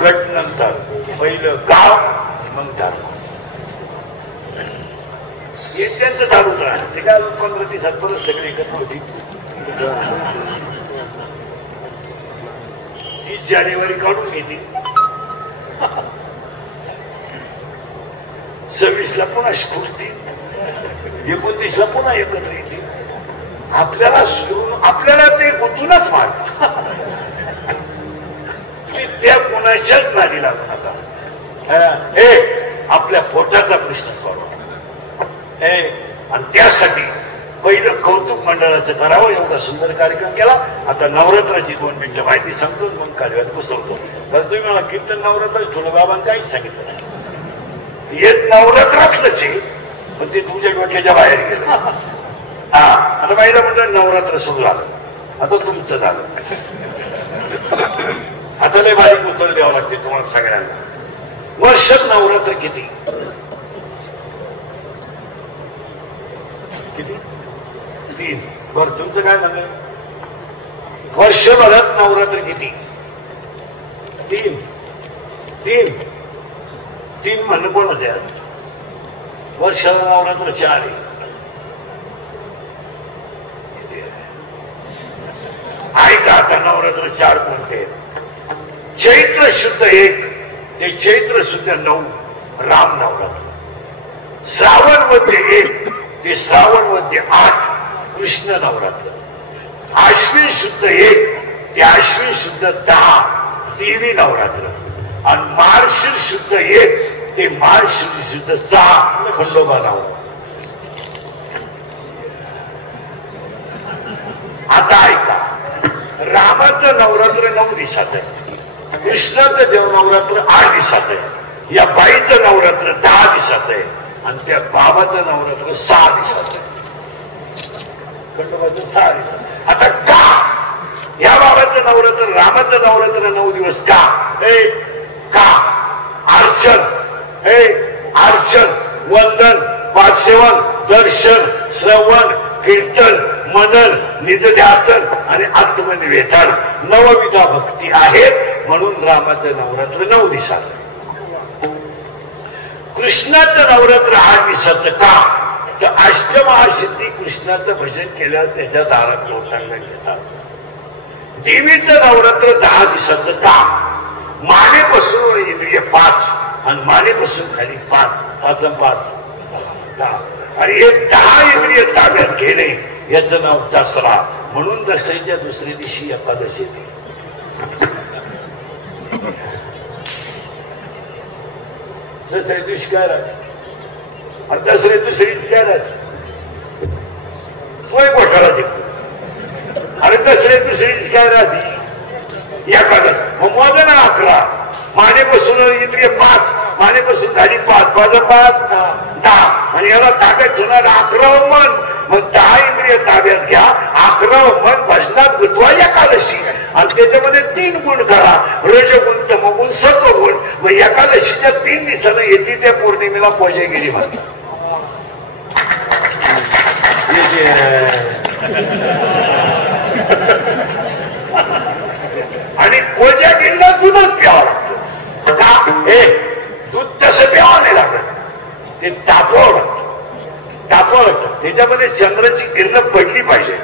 गट नंतर पहिलं गाव मग धर्म. त्यांचं चालूच राहणार. ते काय 15 दिवसात परत सगळी एकत्र होती. 30 जानेवारी काढून घेतली. 26ला पुन्हा स्फूर्ती. 29ला पुन्हा एकत्र येते. आपल्याला सोडून आपल्याला ते गुंतूनच मारत. तुम्ही त्या कोणाच्याच नादी लागू नका. हे आपल्या पोटाचा प्रश्न सोडवा. आणि त्यासाठी पहिलं कौतुक मंडळाचं करावं एवढा सुंदर कार्यक्रम केला. आता नवरात्राची 2 मिनिटं माहिती सांगतो मग कार्यात घुसवतो. कारण तुम्ही मला कीर्तन नवरात्र तुला बाबांनी काहीच सांगितलं नाही. हे नवरात्रातलंच आहे पण ते तुमच्या डोक्याच्या बाहेर गेलं. हा आता बाईला म्हणलं नवरात्र सुरू झालं. आता तुमचं झालं. आता लय बारीक उत्तर द्यावं लागते तुम्हाला सगळ्यांना. वर्षात नवरात्र किती? 3. बरं तुमचं काय म्हणणं? वर्षभरात नवरात्र किती? 3 म्हणणं कोणाच आहे? वर्षाला नवरात्र 4 आहे. ऐका आता नवरात्र 4 कोणते? चैत्र शुद्ध 1 ते चैत्र शुद्ध 9 राम नवरात्र. श्रावण मध्ये 1 ते श्रावण मध्ये 8 कृष्ण नवरात्र. आश्विन शुद्ध 1 ते आश्विन शुद्ध 10 देवी नवरात्र. आणि मार्गशीर्ष शुद्ध 1 ते मार्गशीर्ष शुद्ध 6 खंडोबा नवरात्र. आता ऐका रामाचं नवरात्र 9 दिवसात आहे. कृष्णाचं देव नवरात्र 8 दिवसात आहे. या बाईचं नवरात्र 10 दिवसात आहे. आणि त्या बाबाचं नवरात्र 6 दिवसात आहे. खंडोबाचं 6 दिवसात. आता का या बाबाचं नवरात्र रामाचं नवरात्र 9 दिवस का? का अर्चन अर्चन वंदन पाठसेवन दर्शन श्रवण कीर्तन मनन निधध्यासन आणि आत्मनिवेदन नवविधा भक्ती आहेत. म्हणून रामाचं नवरात्र 9 दिवसाचं. कृष्णाचं नवरात्र 8 दिवसाचं का तर अष्टमहासिद्धी कृष्णाचं भजन केल्यावर त्याच्या दारात लोटांना घेतात. देवीचं नवरात्र 10 दिवसाचं का मानेपासून इंद्रिय 5 आणि मानेपासून खाली 5 5 5 आणि हे 10 इंद्रिय ताब्यात घेणे याचं नाव दसरा. म्हणून दसऱ्याच्या दुसऱ्या दिवशी एकादशी येते. दसऱ्या दिवशी काय राहते आणि दसऱ्या दुसऱ्या दिवशी काय राहते तो एक गोठाळा जिंकतो. आणि दसऱ्या दुसऱ्या दिवशी काय राहते एकादशी. मग मोजन 11 मानेपासून इंद्रिय 5 मानेपासून खाली 5 5 5 10 आणि याला ताब्यात ठेवणार 11वं मन. मग 10 इंद्रिय ताब्यात घ्या 11वं मन भजनात गुंतवा एकादशी. आणि त्याच्यामध्ये 3 गुण करा रजगुण तमगुण सत्वगुण. मग एकादशीच्या 3 दिवसानं येते त्या पौर्णिमेला कोजागिरी म्हणतात. आणि कोजागिरीला दूधच प्यावं लागतं. हे दूध तसं प्यावं नाही लागत ते तापवावं लागतं. त्याच्यामध्ये चंद्राची किरण पडली पाहिजे.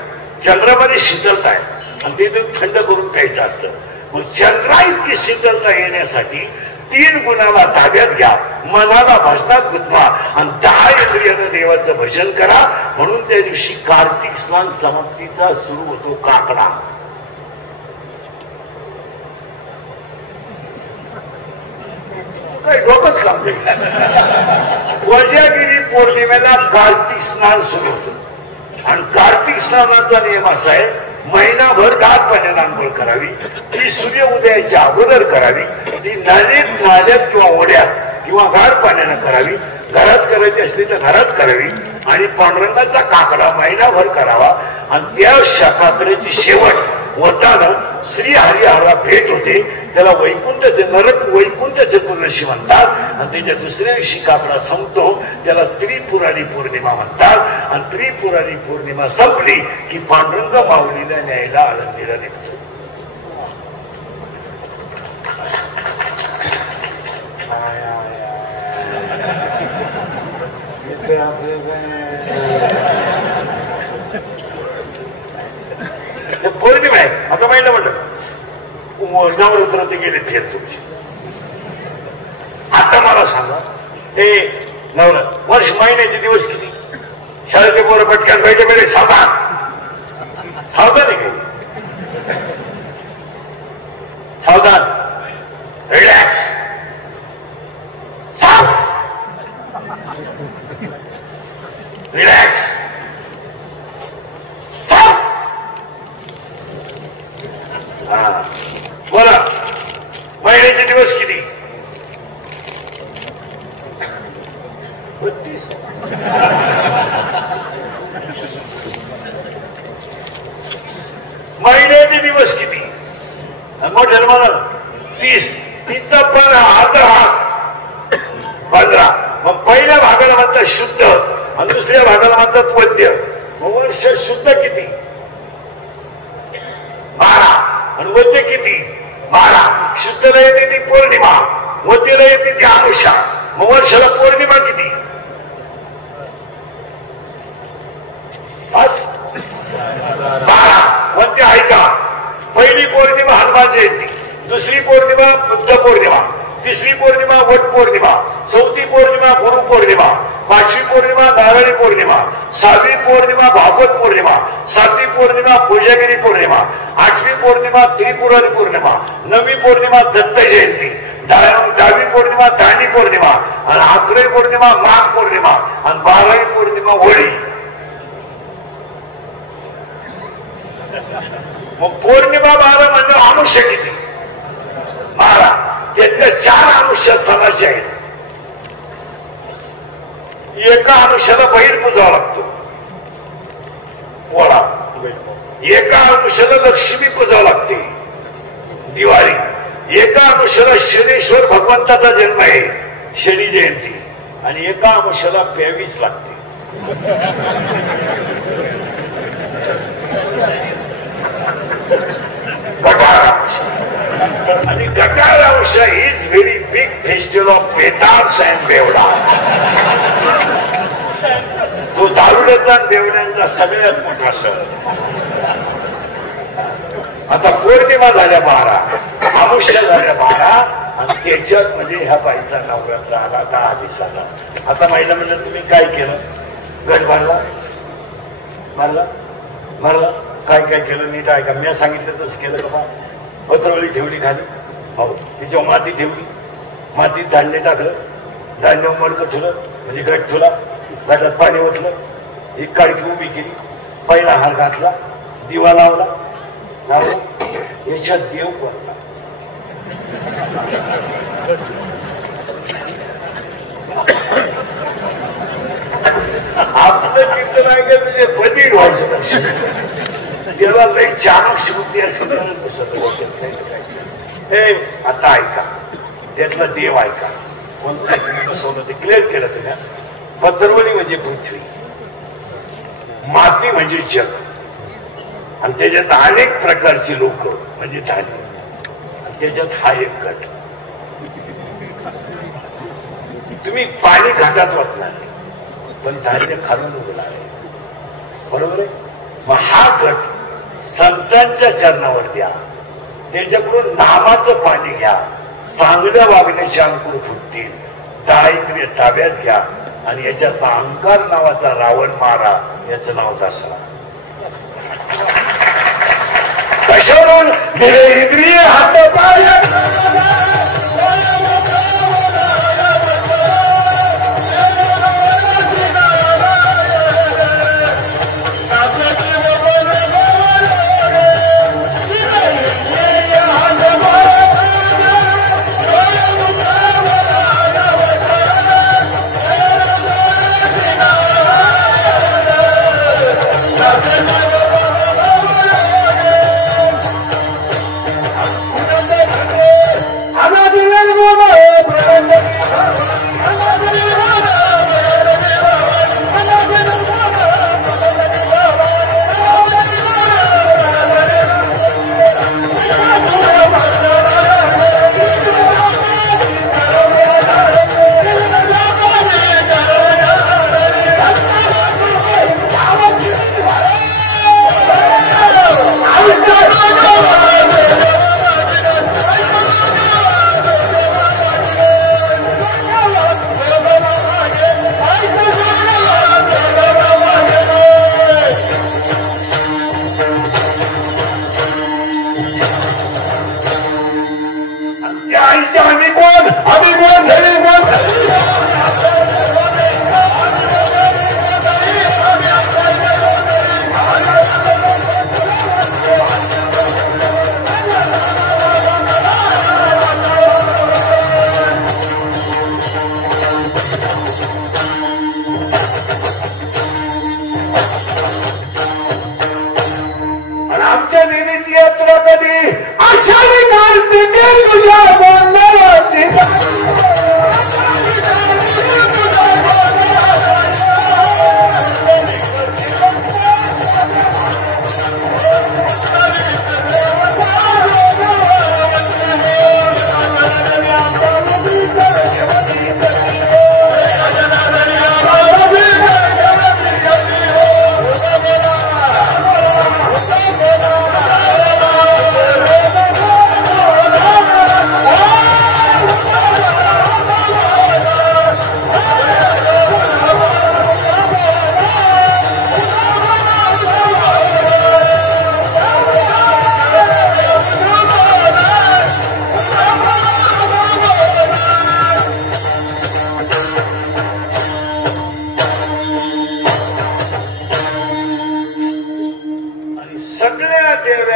चंद्रामध्ये शीतलता आहे आणि ते दूध थंड करून प्यायचं असतं. मग चंद्रा इतकी शीतलता येण्यासाठी 3 गुणाला ताब्यात घ्या मनाला भजनात गुंतवा आणि 10 इंद्रियानं देवाचं भजन करा. म्हणून त्या दिवशी कार्तिक स्नान समाप्तीचा सुरू होतो काकडा. डोकंच काम नाही. कोजागिरी पौर्णिमेला कार्तिक स्नान सुरू होतं आणि कार्तिक स्नानाचा नियम असा आहे महिनाभर गार पाण्याने आंघोळ करावी. ती सूर्य उदयाच्या अगोदर करावी. ती नाल्यात किंवा ओढ्यात किंवा गार पाण्याने करावी. घरात करायची असली तर घरात करावी. आणि पांडुरंगाचा काकडा महिनाभर करावा. आणि त्या काकड्याची शेवट होताना श्री हरिहरा भेट होते. त्याला वैकुंठ नरक वैकुंठ चतुर्दशी म्हणतात. आणि त्याच्या दुसऱ्या दिवशी काकडा संपतो त्याला त्रिपुरारी पौर्णिमा म्हणतात. आणि त्रिपुरारी पौर्णिमा संपली की पांडुरंग माऊलीला न्यायला आळंदीला निघतो. पौर्णिमा आहे. आता महिला म्हणलं नवरात्र ते गेले ठेर तुमची. आता मला सांगा हे नवरात्र वर्ष महिन्याचे दिवस किती? शाळेचे पोरं पटकन बैठे बैठे सावधान आहे काही सावधान रिलॅक्स रिलॅक्स बोला महिन्याचे दिवस किती? 32. महिन्याचे दिवस किती? मोठ्याला मला 30. 30चा पण अर्धा भाग 15. मग पहिल्या भागाला म्हणतात शुद्ध आणि दुसऱ्या भागाला म्हणतात वद्य. मग वर्ष शुद्ध किती? 12. आणि वद्य किती? 12. शुद्धला येते ती पौर्णिमा वद्यला येते ती अनुषा. मग वर्षाला पौर्णिमा किती? 12. वद्य ऐका पहिली पौर्णिमा हनुमान जयंती. दुसरी पौर्णिमा बुद्ध पौर्णिमा. तिसरी पौर्णिमा वट पौर्णिमा. चौथी पौर्णिमा गुरु पौर्णिमा. 5वी पौर्णिमा नारळी पौर्णिमा. 6वी पौर्णिमा भागवत पौर्णिमा. 7वी पौर्णिमा कोजागिरी पौर्णिमा. 8वी पौर्णिमा त्रिपुरारी पौर्णिमा. 9वी पौर्णिमा दत्त जयंती. 10वी पौर्णिमा दांडी पौर्णिमा. आणि 11वी पौर्णिमा माघ पौर्णिमा. आणि 12वी पौर्णिमा होळी. मग पौर्णिमा 12 म्हणजे अनुष्य किती? 12. त्यातल्या 4 अनुष्यात समाशी आहेत. एका अनुष्याला बैल पुजावा लागतो पोळा. एका अनुष्याला लक्ष्मी पुजावं लागते दिवाळी. एका अनुष्याला शनेश्वर भगवंताचा जन्म आहे शनी जयंती. आणि एका अनुष्याला प्यावीच लागते. आणि गटारावशा is very big festival of बेतार्स अँड बेवडा. तो दारुड्याचा बेवड्यांचा सगळ्यात मोठा सण. आता पौर्णिमा झाल्या 12, अमावस्या झाल्या 12 आणि त्याच्यात म्हणजे ह्या बाईचा नवरात्र आला 10 दिवसाला. आता महिला म्हणलं तुम्ही काय केलं? गट भरला, मारला काय काय केलं? नीट ऐका, मी सांगितलं तसं केलं का? पत्रवली ठेवली खाली, हो तिच्यावर माती ठेवली, मातीत धान्य टाकलं, धान्य मडकं ठेवलं म्हणजे गट ठेवला, गटात पाणी ओतलं, एक काडकी उभी केली, पहिला हार घातला, दिवा लावला, याच्यात देव पडला. आपलं कीर्तन ऐकायचं म्हणजे बधीर व्हायचं लक्ष. त्याला लई चाणक्य बुद्धी असते. हे आता ऐका, त्यातला देव ऐका, कोणतं बसवलं ते क्लिअर केलं तुम्ही. पत्रवली म्हणजे पृथ्वी, माती म्हणजे जग, आणि त्याच्यात अनेक प्रकारची लोक म्हणजे धान्य, त्याच्यात हा एक गट. तुम्ही पाणी घाटात वाटणार पण धान्य खालून उगणार आहे, बरोबर आहे? मग हा गट संतांच्या चरणावर द्या, त्याच्याकडून नामाचं पाणी घ्या, चांगल्या वागण्याचे अंकुर फुटतील, 10 इंद्रिय ताब्यात घ्या आणि याच्यात अहंकार नावाचा रावण मारा. याचं नाव दसरा. कशावरून दिले इंद्रिय हात पाय,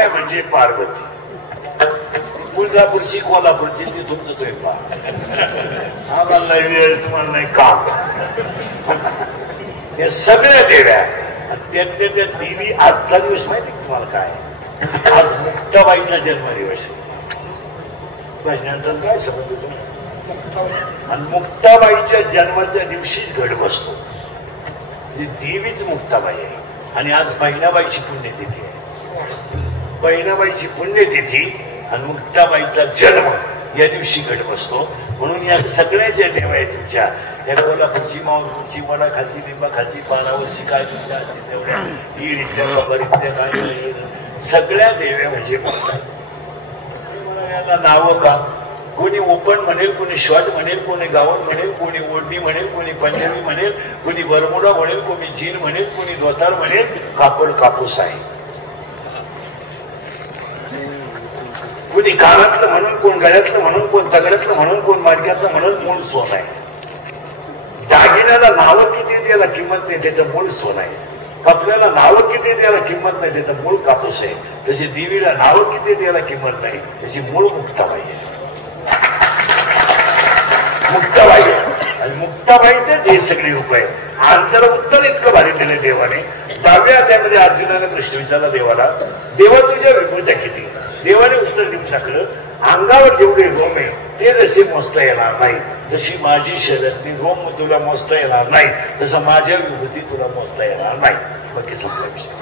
म्हणजे पार्वती. तुळजापूरची, कोल्हापूरची ती तुमचं पा आम्हाला नाही वेळ, तुम्हाला नाही काम. या सगळ्या देव्या, त्यातल्या त्या देवी. आजचा दिवस माहिती तुम्हाला काय? आज मुक्ताबाईचा जन्मदिवस आहे. भजनांतर काय समजतो? आणि मुक्ताबाईच्या जन्माच्या दिवशीच घट बसतो. देवीच मुक्ताबाई आहे आणि आज बहिणाबाईची पुण्यतिथी आहे. बहिणाबाईची पुण्यतिथी आणि मुक्ताबाईचा जन्म या दिवशी घट बसतो. म्हणून या सगळ्या ज्या देव आहेत तुमच्या, या कोल्हापूरची, माऊरची, वडाखालची, लिंबाखालची, पानावरची, काय तुमच्या असतील तेवढ्या, ईडीतल्या, खबरीतल्या, काय सगळ्या देव्या म्हणजे म्हणतात. याला नावं का? कोणी ओपन म्हणेल, कोणी शॉर्ट म्हणेल, कोणी गावन म्हणेल, कोणी ओढणी म्हणेल, कोणी पंजाबी म्हणेल, कोणी बरमुडा म्हणेल, कोणी जीन म्हणेल, कोणी धोतार म्हणेल. कापड कापूस आहे. कोणी कानातलं म्हणून, कोण गळ्यातलं म्हणून, कोण तगड्यातलं म्हणून, कोण माडक्यातलं म्हणून. मूळ सोन आहे. दागिन्याला नावं किती त्याला किंमत नाही, त्याचं मूळ सोन आहे. कपड्याला नावं किती त्याला किंमत नाही, त्याचं मूळ कापूस आहे. तशी देवीला नावं किती त्याला किंमत नाही, त्याची मूळ मुक्ताबाई आहे. मुक्ताबाई आहे. आणि मुक्ताबाईचेच हे सगळे रूप आहे. आंतर उत्तर इतकं भारी दिले देवाने. 10व्या अध्यायामध्ये अर्जुनाने प्रश्न विचारला देवाला, देवा तुझ्या विभूत्या किती? देवाने उत्तर देऊन टाकलं, अंगावर जेवढे रोम आहे ते जसे मोजता येणार नाही, जशी माझी शरीरातली रोम तुला मोजता येणार नाही, तसं माझ्या विभूती तुला मोजता येणार नाही. बाकी संपला विषय.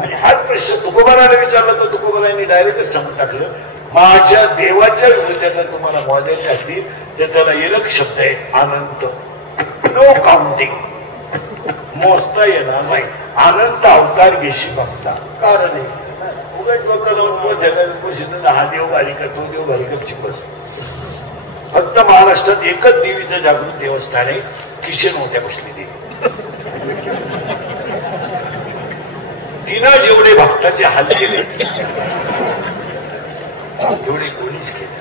आणि हाच प्रश्न तुकोबाराने विचारला तर तुकोबाराने डायरेक्टच सांगून टाकलं, माझ्या देवाच्या विभूत्या जर तुम्हाला मोजायच्या असतील तर त्याला एक शब्द आहे, अनंत. Know counting. मोजता येणार नाही. अनंत अवतार घेशी बघता. कारण आहे हा देव बारीक, तो देव बारीक बस. फक्त महाराष्ट्रात एकच देवीचं जागृत देवस्थान आहे, किशन मोठ्या बसली देवी. तिनं जेवढे भक्ताचे हाल केले तेवढे कोणीच केले.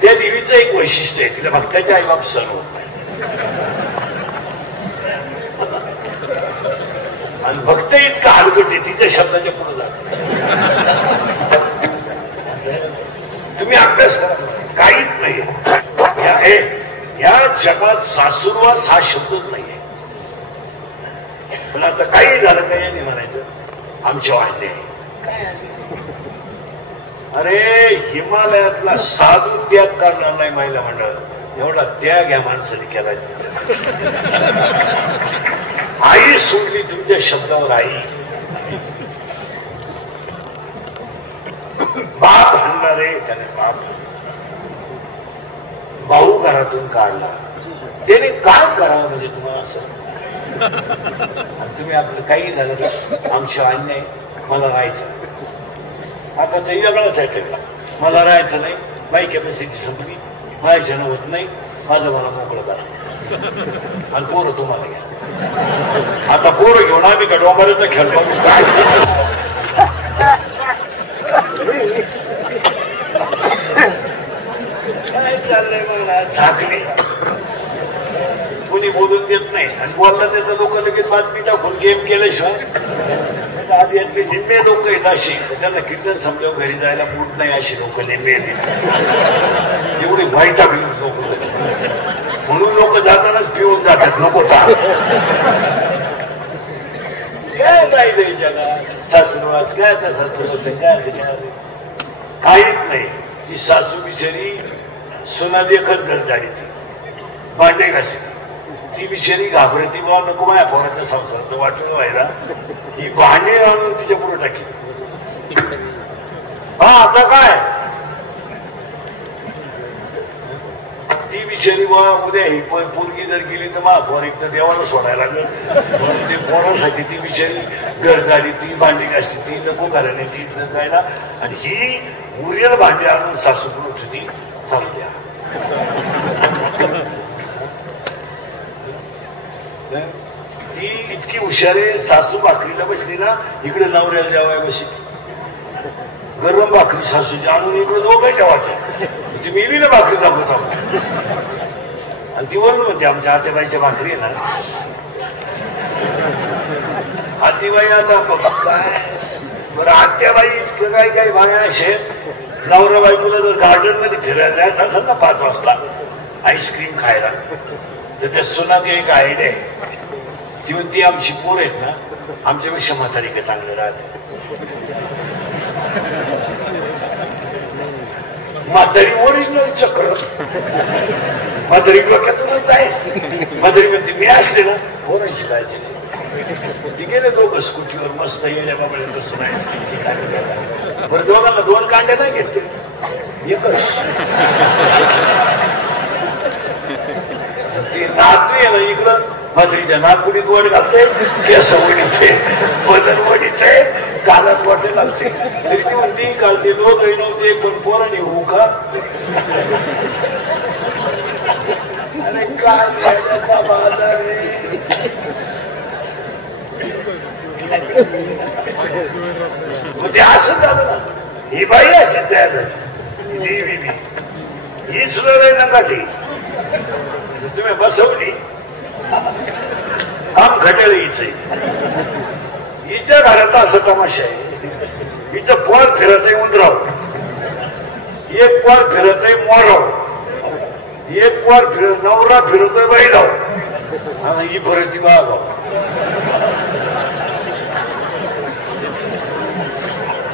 त्या देवीचं एक वैशिष्ट्य आहे, तिला भक्ताचे आईबाप सर्व आणि भक्त इतका हलकट आहे, तिच्या शब्दाच्या पुढे जात. तुम्ही अभ्यास करा, काहीच नाहीये या जगात. सासुरवास हा शब्दच नाहीये. पण आता काही झालं काय नाही म्हणायचं आमच्या वाढले काय. अरे हिमालयातला साधू त्याग करणार नाही महिला मंडळ, एवढा त्याग या माणसाने केलाय तुमच्या. आई सोडली तुमच्या शब्दावर. आई बाप हाणणारे त्याने बाप. भाऊ घरातून काढला, त्याने काय करावं म्हणजे तुम्हाला असं. तुम्ही आपलं काही झालं तर आमच्या अन्याय, मला राहायचं नाही. आता ते वेगळाच आहे. मला राहायचं नाही, माझी कॅपॅसिटी संपली, माझ्यानं होत नाही, माझं मला मोकळं करा आणि पोरं तुम्हाला घ्या. आता पोरं घेऊन आम्ही का डोंगराचा खेळतो काय चाललंय मला झाकली. कोणी बोलून देत नाही आणि बोलला त्याचा लोक लगेच बातमी टाकून गेम केल्याशिवाय. आधी यातले निम्मे लोक आहेत अशी, त्यांना कीर्तन समजावून घरी जायला मूड नाही अशी लोक निम्मे येतील. एवढे वाईट लोक म्हणून लोक जातानाच पिऊन जातात. नको काय राहिलंय जगात. सासरवास काय, आता सासरवास काय काहीच नाही. ही सासू बिचारी सुना देखत घर झाली, ती भांडे घासी, ती बिचारी घाबरती. बा नको माझ्या पोराच्या संसाराचं वाटलं व्हायला, ही भांडे आणून तिच्या पुढे टाकीत. हा आता काय ती बिचारी बा उद्या ही पोरगी जर गेली तर मा पोर एकदा देवाला सोडायला लागेल. म्हणून ते पोरासाठी ती बिचारी घर झाली, ती भांडी घासी, ती नको करायला ती जायला. आणि ही उरेल भांडी आणून सासू पुढे होती. चालू द्या. ती इतकी हुशारे. सासू भाकरीला बसली ना, इकडे नवऱ्याला जेवाय बसली. गरम भाकरी सासूची आणून इकडे दोघं जेवायच्या. ती मेली ना भाकरी दाखवत आणि ती वरून म्हणते आमच्या आत्याबाईच्या भाकरी आहे ना. आत्याबाई आता बघ काय बरं. आत्याबाई इतकं काही काही बाया शेत नवरा बायकोला जर गार्डन मध्ये फिरायला जायचं असेल ना 5 वाजता आईस्क्रीम खायला, तर त्या सुनाची एक आयडिया आहे. ती म्हणती आमची पोर आहेत ना, आमच्यापेक्षा म्हातारी काय चांगलं राहते. म्हातारी ओरिजिनल चक्र. म्हातारी डोक्यातूनच आहे. म्हातारी म्हणते मी असले ना पोरांची काळजी नाही. ती गेले दोघं स्कूटीवर मस्त येण्या बाबा तसं नाही स्कूटची कांडे बरं दोघांना 2 कांड्या नाही घेतले एकच ती नातू आहे ना इकडं म्हातारीच्या नागपुडीत वड घालते केस वडीते बदन वडीते कानात वाटे घालते तरी ती म्हणते घालते दोघही नव्हते एक पण पोराने होऊ का अरे काय बाजार आहे मग ते असं झालं ना ही बाई अशी तयार झाली देवी बी ही सुद्धा नाही ना गाठी तुम्ही बसवली काम घटेल हिच हिच्या घरात असं तमाशा आहे हिचं पोर फिरत आहे उंदराव एक पोर फिरत आहे मोराव एक पोर नवरा फिरतोय बैलाव आणि ही परत ती बागाव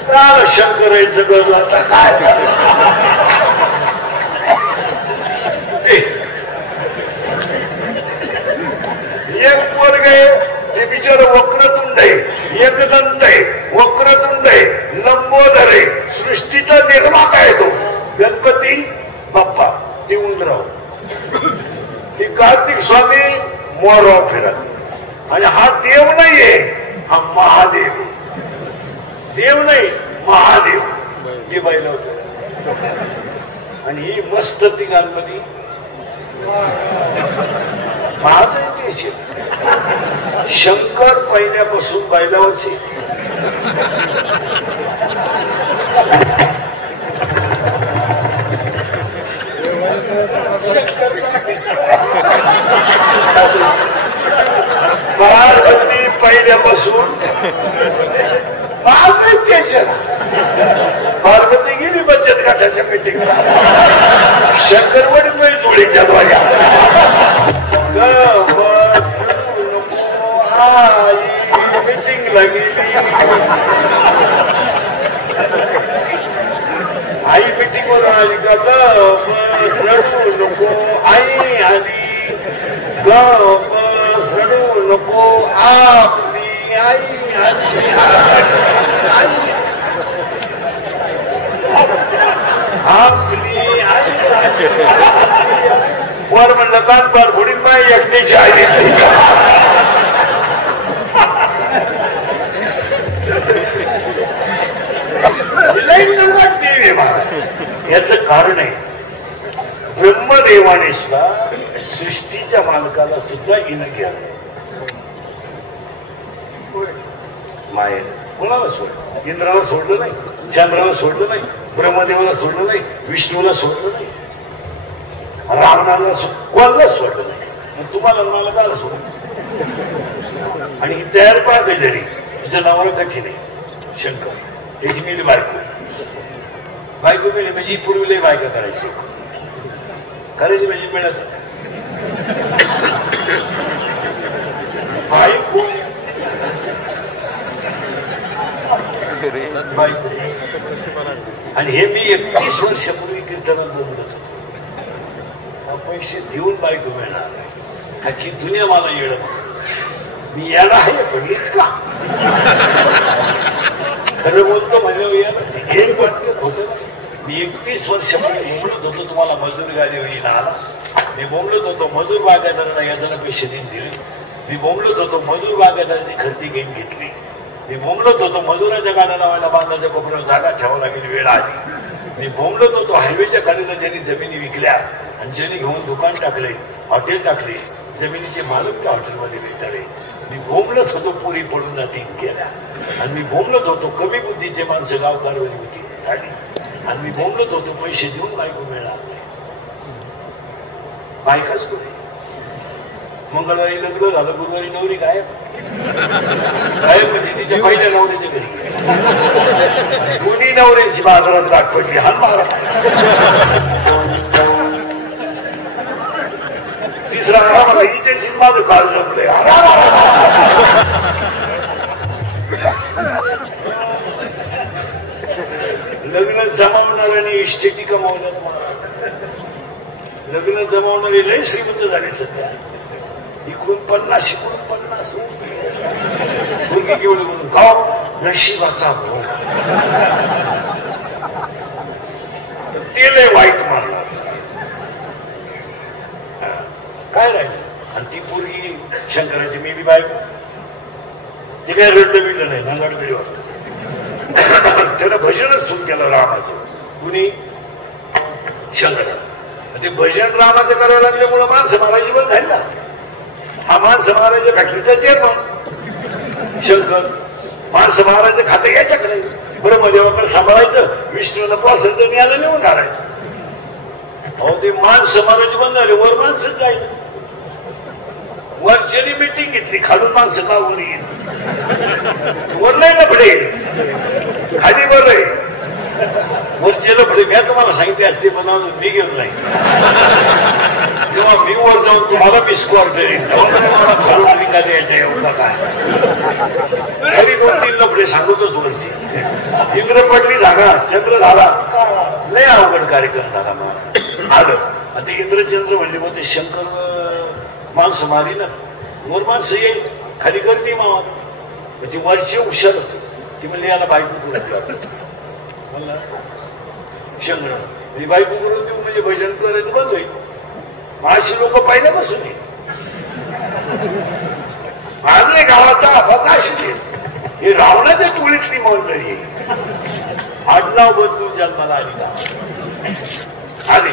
काय शंकरायचं गरज आता काय झालं एक वर्ग आहे ते बिचार वक्रतुंड आहे एकदंत आहे वक्रतुंड आहे लंबोदर आहे सृष्टीचा निर्माता आहे तो गणपती बाप्पा ते उंदराव ते कार्तिक स्वामी मोराव फिरत आणि हा देव नाहीये हा महादेव आहे देव नाही महादेव ते बैलाव फिरत आणि ही मस्त तिघांमध्ये माझ आहे ते शंकर पहिल्यापासून बैलावरची पार्वती पहिल्यापासून माझ आहे ते पार्वती गेली बचत गटाच्या मीटिंगला शंकर वडील जोडीच्या द्वाऱ्या मीटिंगला गेली आई मीटिंग वर आली का बस रडू नको आई आली बस रडू नको आपली आई आली आपली आई वर म्हणलं कान पार घोडीन बाई एकट्याची आई देते याच कारण आहे ब्रह्मदेवाने सृष्टीच्या मालकाला सुद्धा इनके माये कोणाला सोडलं इंद्राला सोडलं नाही चंद्राला सोडलं नाही ब्रह्मदेवाला सोडलं नाही विष्णूला सोडलं नाही रावणाला कोणाला सोडलं नाही मग तुम्हाला मला काला सोडलं आणि ही तयार पाहते जरी तिचं नाव कठीण आहे शंकर त्याची मिली बायको मिळली म्हणजे पूर्वीला बायका करायची करायची म्हणजे मिळत बायको आणि हे मी 31 वर्षापूर्वी कीर्तनात बोलत होतो पैसे देऊन बायको मिळणार नाही अख्खी दुनिया मला येणं बघ मी याला आहे पण इतका खरं बोलतो म्हणजे एक वाक्य होतं मी 31 वर्षापूर्वी बोलत होतो तुम्हाला मजूर गाडी होईल आला मी बोलत होतो मजूर बागायदारांना यादाला पैसे देऊन दिले मी बोलत होतो मजूर बागायदारांची खरेदी घेऊन घेतली मी बोलत होतो मजुराच्या गाड्या लावायला बांधाच्या कोपऱ्यावर जागा ठेवा लागेल वेळ आली मी बोलत होतो हायवेच्या गाडीला ज्यांनी जमिनी विकल्या आणि ज्यांनी घेऊन दुकान टाकले हॉटेल टाकले जमिनीचे मालक त्या हॉटेलमध्ये भेटावे मी बोलत होतो पुरी पडून नाती गेल्या आणि मी बोलत होतो कमी बुद्धीचे माणसं गावकारवरी होती झाली आणि मी बोलत होतो पैसे देऊन बायको मिळणार नाही बायकाच कुठे मंगळवारी लग्न झालं गुरुवारी नवरी गायब म्हणजे तिच्या पहिल्या नवऱ्याच्या घरी दोन्ही नवऱ्यांची बाजारात गाठ पडली हा मारा तिसरा मला इथेच माझं काळ जमलंय लग्न जमावणाऱ्याने इस्टेटी कमावल्यात महाराज लग्न जमावणारे लय श्रीमंत झाले सध्या इकडून 50 इकडून 50 पोरगी केवढी म्हणून गाव नशिबाचा भाऊ ते लय वाईट मारला काय राहिलं आणि ती पोरगी शंकराची मी बी बायको ते काय रडलं बिडलं नाही नांगाड बिडी होत त्यानं भजनच सुरू केलं रामाचं कुणी शंकराला ते भजन रामाचं करायला लागल्यामुळं माणसं मारायची बंद झाली ना हा माणसं मारायच्या फॅक्टरीचा चेअरमन शंकर माणसं मारायचं खातं याच्याकडे ब्रह्मदेवाकडे सांभाळायचं विष्णू नको असेल तर याला नेऊन घालायचं अहो ते माणसं मारायची बंद झाली वर माणसं जाईल वरच्यानी मिटिंग घेतली खालून माणसं का वर येईल वर नाही लफडे खाली बर आहे वरचे लफडे मी तुम्हाला सांगितले असते पण मी घेऊन नाही जेव्हा मी वर जाऊन तुम्हाला मी स्कोअर करीन मला खालून रिंगा द्यायचा एवढा काय तरी 2-3 लफडे सांगतच वरची इंद्र पडली जागा चंद्र झाला लय अवघड कार्यक्रम झाला मग आलं आता इंद्रचंद्र म्हणले मग ते शंकर माणसं मारी ना वर माणसं येईल खाली गर्दी मावा ती वर्षी हुशार होती ती म्हणली याला बायको करून म्हणला शंकर बायको करून देऊ म्हणजे भजन करायचं बंद होईल माझी लोक पहिल्यापासून माझं गावात आवाज अशी हे रावणाच्या टोळीतली मंडळी आडनाव बदलून जन्माला आली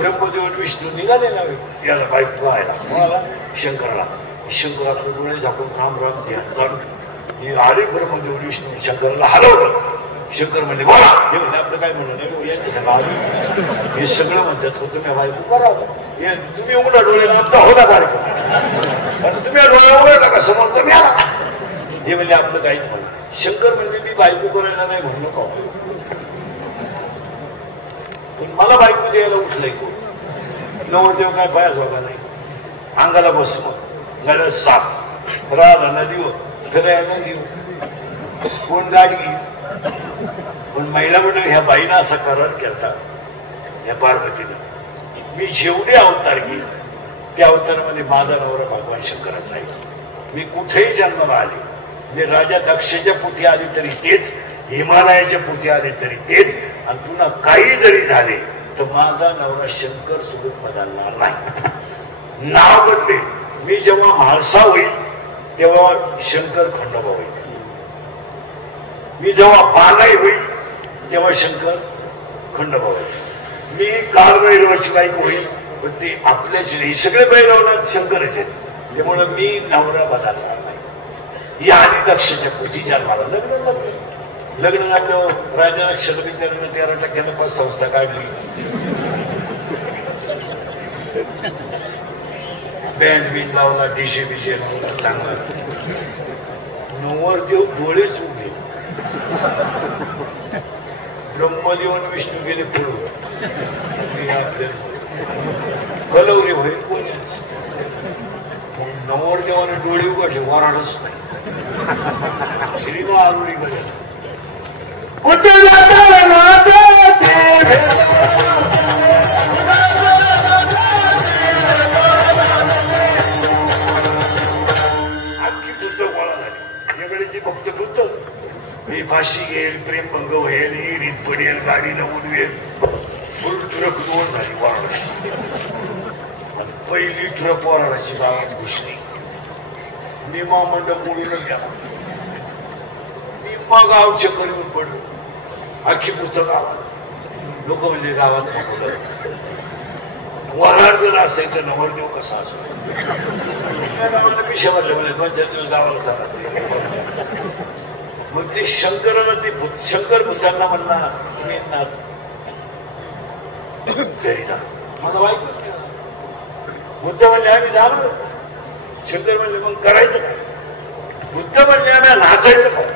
ब्रह्मदेव विष्णू निघाले ना याला बायको व्हायला कोणाला शंकरला शंकरातले डोळे झाकून राम राम ध्यान चालू आले ब्रह्मदेव विष्णू शंकरला हलवलं शंकर म्हणले बोला हे म्हणजे आपलं काय म्हणणं यांचं सगळं आलं हे सगळं म्हणतात तुम्ही बायको करा तुम्ही उघडा डोळे आमचा होता बायको तुम्ही डोळे उघडला का समोर तर मी आला हे म्हणजे आपलं काहीच म्हणणं शंकर म्हणजे मी बायको करायला नाही म्हणू का पण मला बायको द्यायला उठलंय कोण नवरदेव काय पाया झोका नाही अंगाला बस मग गळ्यात साप राधा नदीवर फिरायला नदीवर कोण गाडगी पण महिला मंडळी ह्या बाईनं असा करार केला ह्या पार्वतीनं मी जेवढे अवतार घेईन त्या अवतारामध्ये माझा नवरा भगवान शंकराचा आहे मी कुठेही जन्माला आले म्हणजे राजा दक्षच्या पोटी आली तरी तेच हिमालयाच्या पोटी आले तरी तेच आणि तुला काही जरी झाले तर माझा नवरा शंकर सोडून बदलणार नाही नाव बदले मी जेव्हा म्हाळसा होईल तेव्हा शंकर खंडोबा होईल मी जेव्हा बागाई होईल तेव्हा शंकर खंडोबा होईल मी काळ भैरवाची बाईक होईल पण ते आपल्याच हे सगळे भैरवनाथ शंकरच आहेत त्यामुळे मी नवरा बदलणार नाही या आधी दक्षच्या पोटी जन्माला लग्न झालं लग्न झालं राजा लक्ष्मीचं 13% पास संस्था काढली बँड बिन लावला डीजे बिजे लावला चांगला नवरदेव डोळेच उघडले ब्रह्मदेव आणि विष्णू गेले पुढे कलवरी होईल कोणीच नवरदेवाने डोळे उघडले वराडच नाही श्रीना आरुडी गेले भक्त बुद्ध मी फाशी घेईल प्रेमभंग होईल रीत पडेल गाडीला उडवेल फुल ट्रक दोन झाली वराडाची पहिली ट्रक वराडाची गावात घुसली निमा मंडप उडूनच गेला निम्मा गाव चक्कर येऊन पडलो अख्खी पुस्तक गावात लोक म्हणजे गावात बोलत वराड जर असेल तर नवरदेव कसा असेल पिशा भरले म्हणजे 2-4 दिवस गावाला चालत मग ते शंकराला ते शंकर बुद्धांना म्हणला तुम्ही नाच घरी ना मला वाईट बुद्ध म्हणले आम्ही जाणार शंकर म्हणले मग करायचं काय बुद्ध म्हणले आम्ही नाचायचं काय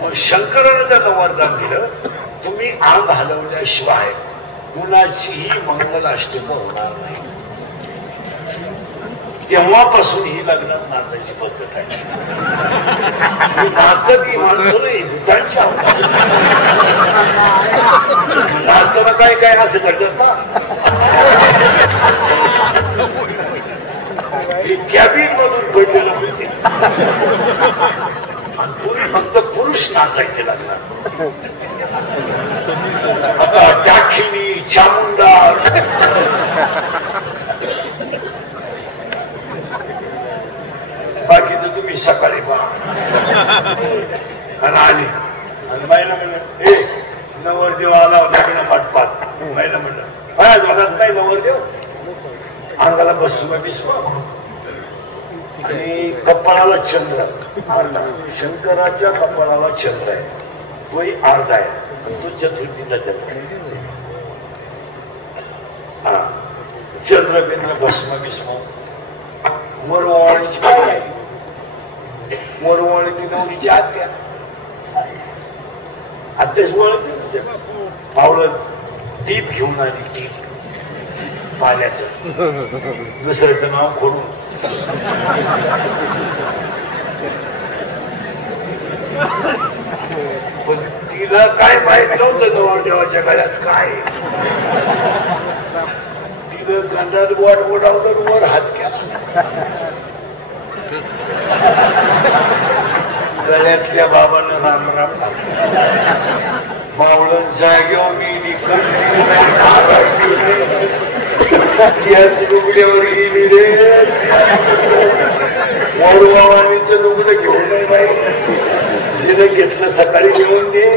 मग शंकरानं त्यांना वरदान दिलं तुम्ही अंग हलवल्याशिवाय कुणाचीही मंगल अष्टक होणार नाही तेव्हापासून ही लग्नात नाचायची पद्धत आहे. नाचतात ही माणसं नाही, भूतांच्या नाचताना काय काय असं करतात ना. कॅबिन मधून पडलेलं होते फक्त पुरुष नाचायचे लग्नात. आता दाक्षिणी चामुंडा बाकीचं तुम्ही सकाळी पहा. आणि आली आणि बाईला म्हणलं हे नवरदेव आला होता की ना मंडपात. बाईला म्हणलं हा झालाच नाही नवरदेव, अंगाला बसवा बिसवा आणि कपाळाला चंद्र अर्धा. शंकराच्या कपाळाला चंद्र आहे, तोही अर्धा आहे, तो चतुर्थीचा चंद्र. हा चंद्र बिंद्र भस्म बिस्म. मोरवाळीची काय आहे, मोरवाळी ती नवरीची आत्या आत्याच वळत पावलं टीप घेऊन आली. टीप पाण्याचं दुसऱ्याचं नाव खोडून. पण तिला काय माहित नव्हतं नवरदेवाच्या गळ्यात काय. तिनं गंधात वाट ओढावलं वर हात केला. गळ्यातल्या बाबानं राम राम टाकला. मावळण जागेवर गेली, त्याच लुगड्यावर गेली रे. मोरवाणीचं लुगडं घेऊन नाही, जिने घेतलं सकाळी घेऊन दे.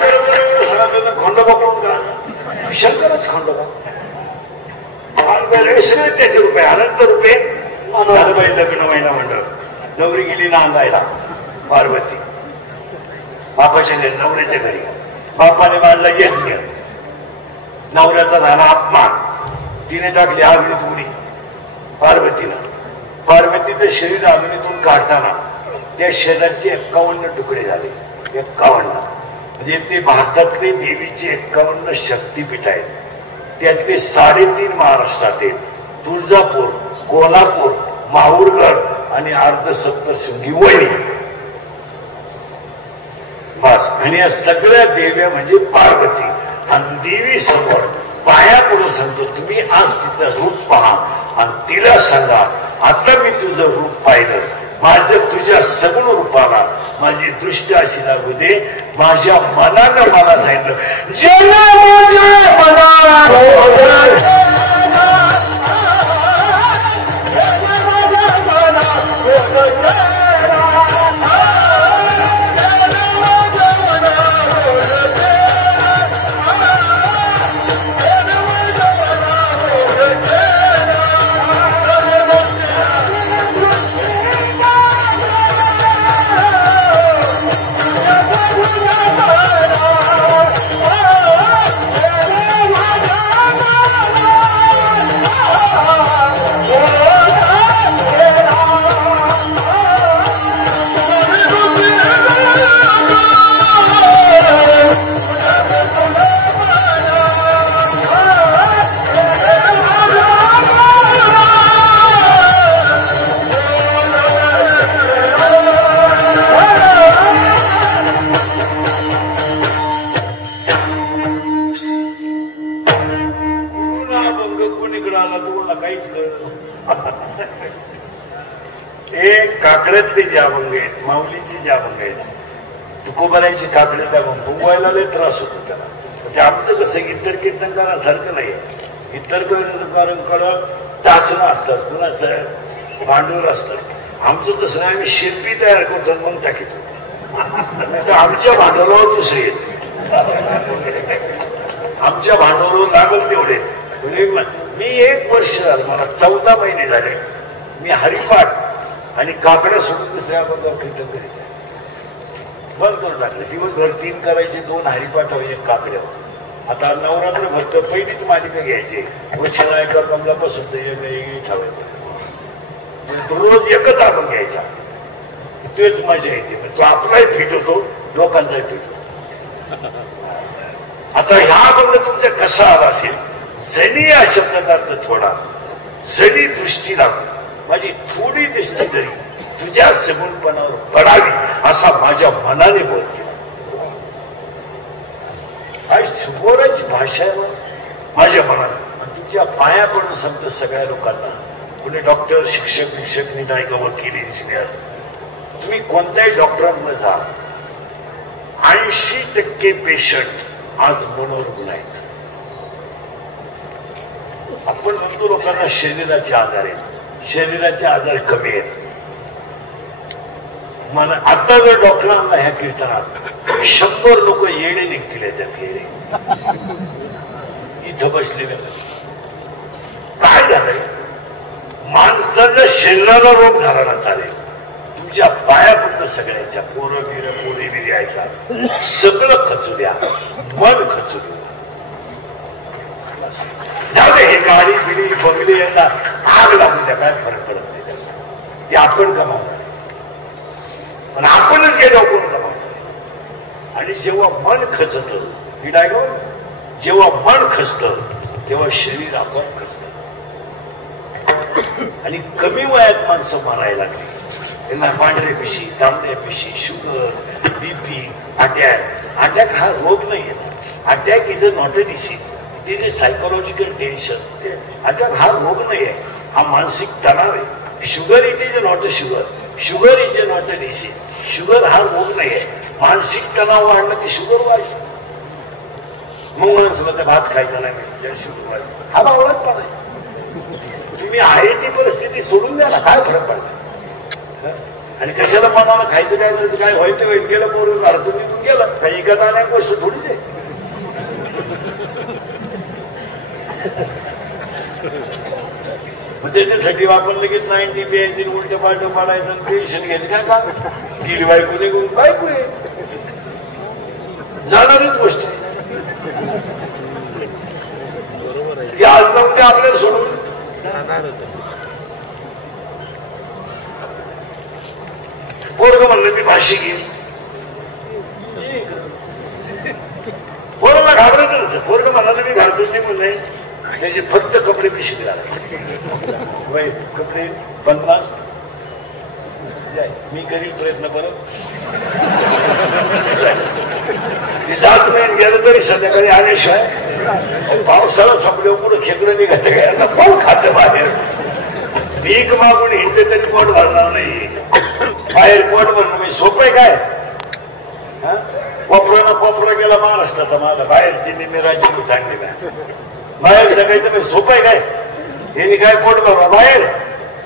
सनातन खंडोबा कोण करा शंकरच खंडोबा सगळे त्याचे रुपये अनंत रुपये झालं बाई लग्न महिना मंडळ नवरी गेली नांदायला पार्वती बापाच्या घरी नवऱ्याच्या घरी बापाने मांडला यज्ञ नवऱ्याचा झाला अपमान तिने टाकली अग्नीत उडी पार्वतीचं शरीर अग्नीतून काढताना त्या शरीराचे 51 तुकडे झाले 51 म्हणजे ते भारतातले देवीचे 51 शक्तीपीठ आहेत त्यातले 3.5 महाराष्ट्रात आहेत तुळजापूर कोल्हापूर माहूरगड आणि अर्धसप्तशृंगी वणी बस आणि या सगळ्या देव्या म्हणजे पार्वती आणि देवी समोर पाया पडून सांगतो तुम्ही आज तिचं रूप पहा आणि तिला सांगा आता मी तुझं रूप पाहिलं माझं तुझ्या सगुण रूपाला माझी दृष्टी अशी लागू दे माझ्या मनानं मला सांगितलं जेव्हा माझ्या मनात काकड्यातले जे अभंग आहेत माऊलीचे जे अभंग आहेत तुकोबारायची काकड्यात अभंग उगवायला लय त्रास होतो त्याला म्हणजे आमचं कसं इतर कीर्तनकारासारखं नाही आहे इतर कीर्तनकारांकडं टाचणं असतात कुणाचं भांडवल असतात आमचं तसं नाही आम्ही शिल्पी तयार करतो मग टाकीतो आमच्या भांडवलावर दुसरी येते आमच्या भांडवलावर लागल तेवढे मी 1 वर्ष झालं मला 14 महिने झाले मी हरिपाठ आणि काकड्या सोडून दुसऱ्या बरोबर कीर्तन करीत बंद करून टाकलं दिवसभर 3 करायचे 2 हरिपाठ हवे 1 काकड्या आता नवरात्र भक्त पहिलीच मालिका घ्यायची वशिला एका कमलापासून रोज एकच आपण घ्यायचा तेच मजा येते तो आपलाही फिट होतो लोकांचाही फिट होतो आता ह्या बंद तुमच्या कसा आला असेल जणी या शब्दात थोडा जणी दृष्टी लागू माझी थोडी दृष्टी जरी तुझ्या सगुणपणावर पडावी असा माझ्या मनाने बोध केला काय सुबोराची भाषा आहे माझ्या मनाला आणि तुमच्या पाया पडून सांगतो सगळ्या लोकांना कुणी डॉक्टर शिक्षक विक्षक निदायक वकील इंजिनियर तुम्ही कोणत्याही डॉक्टरांना जा 80% पेशंट आज मनोरुग्ण आहेत आपण म्हणतो लोकांना शरीराचे आजार आहेत शरीराचे आजार कमी आहेत मला आता जर डॉक्टरांना ह्या कीर्तनात 100 लोक येणे निघतील याच्यात येणे इथं बसलेले काय झालंय माणसाला शरीराला रोग झाला ना चालेल तुमच्या पाया पडतं सगळ्यांच्या पोरं बिरं पोरी बिरी ऐका सगळं खचू द्या मन खचू द्या जाऊ दे हे गाडी बिडी बंगली यांना आग लागू द्या काय फरक पडत नाही त्याचा ते आपण कमावणार पण आपणच गेलो कोण कमावणार आणि जेव्हा मन खचत जेव्हा मन खचत तेव्हा शरीर आपण खचत आणि कमी वयात माणसं मारायला लागली त्यांना पांढऱ्या पिशी तांबड्या पिशी शुगर बीपी अटॅक हा रोग नाही येत attack is a not a disease it is a psychological tension attack हा रोग नाही आहे हा मानसिक तणाव आहे sugar it is a not a sugar is a not a disease sugar हा रोग नाही आहे मानसिक तणाव वाढला की शुगर वाढली मग माणसाला भात खायचा नाही शुगर वाढली हा भावनाच पण आहे तुम्ही आहे ती परिस्थिती सोडून द्या ना काय फरक पडला आणि कशाला मनाला खायचं काय करायचं काय व्हायचं वाईट गेलं पोरं घरातून निघून गेलं काही इकत आणण्या गोष्ट थोडीच आहे. मग त्याच्यासाठी आपण लगेच 90 प्यायची उलट पालट पाडायचं टेन्शन घ्यायचं काय का गेली बायको निघून बायको आहे जाणारीच गोष्ट ती आज ना उद्या आपल्याला सोडून पोरग म्हणलं मी भाषी घेईन पोराला घाबरत होतं. पोरग म्हणलं मी घरातून निघून नाही त्याचे फक्त कपडे पिशवी घालायचे कपडे 50 मी करीन प्रयत्न करत जात नाही गेलं तरी संध्याकाळी आल्याशिवाय पावसाळा संपल्यावर पुढं खेकडं निघत यांना कोण खातं बाहेर भीक मागून हिंडले तरी पोट भरणार नाही बाहेर पोट भरणं मी सोपं आहे काय कोपरा कोपरा गेला महाराष्ट्राचा माझा बाहेरची निम्मी राज्य उठांगली काय बाहेर जगायचं मी सोपं आहे काय हे काय पोट भरवा बाहेर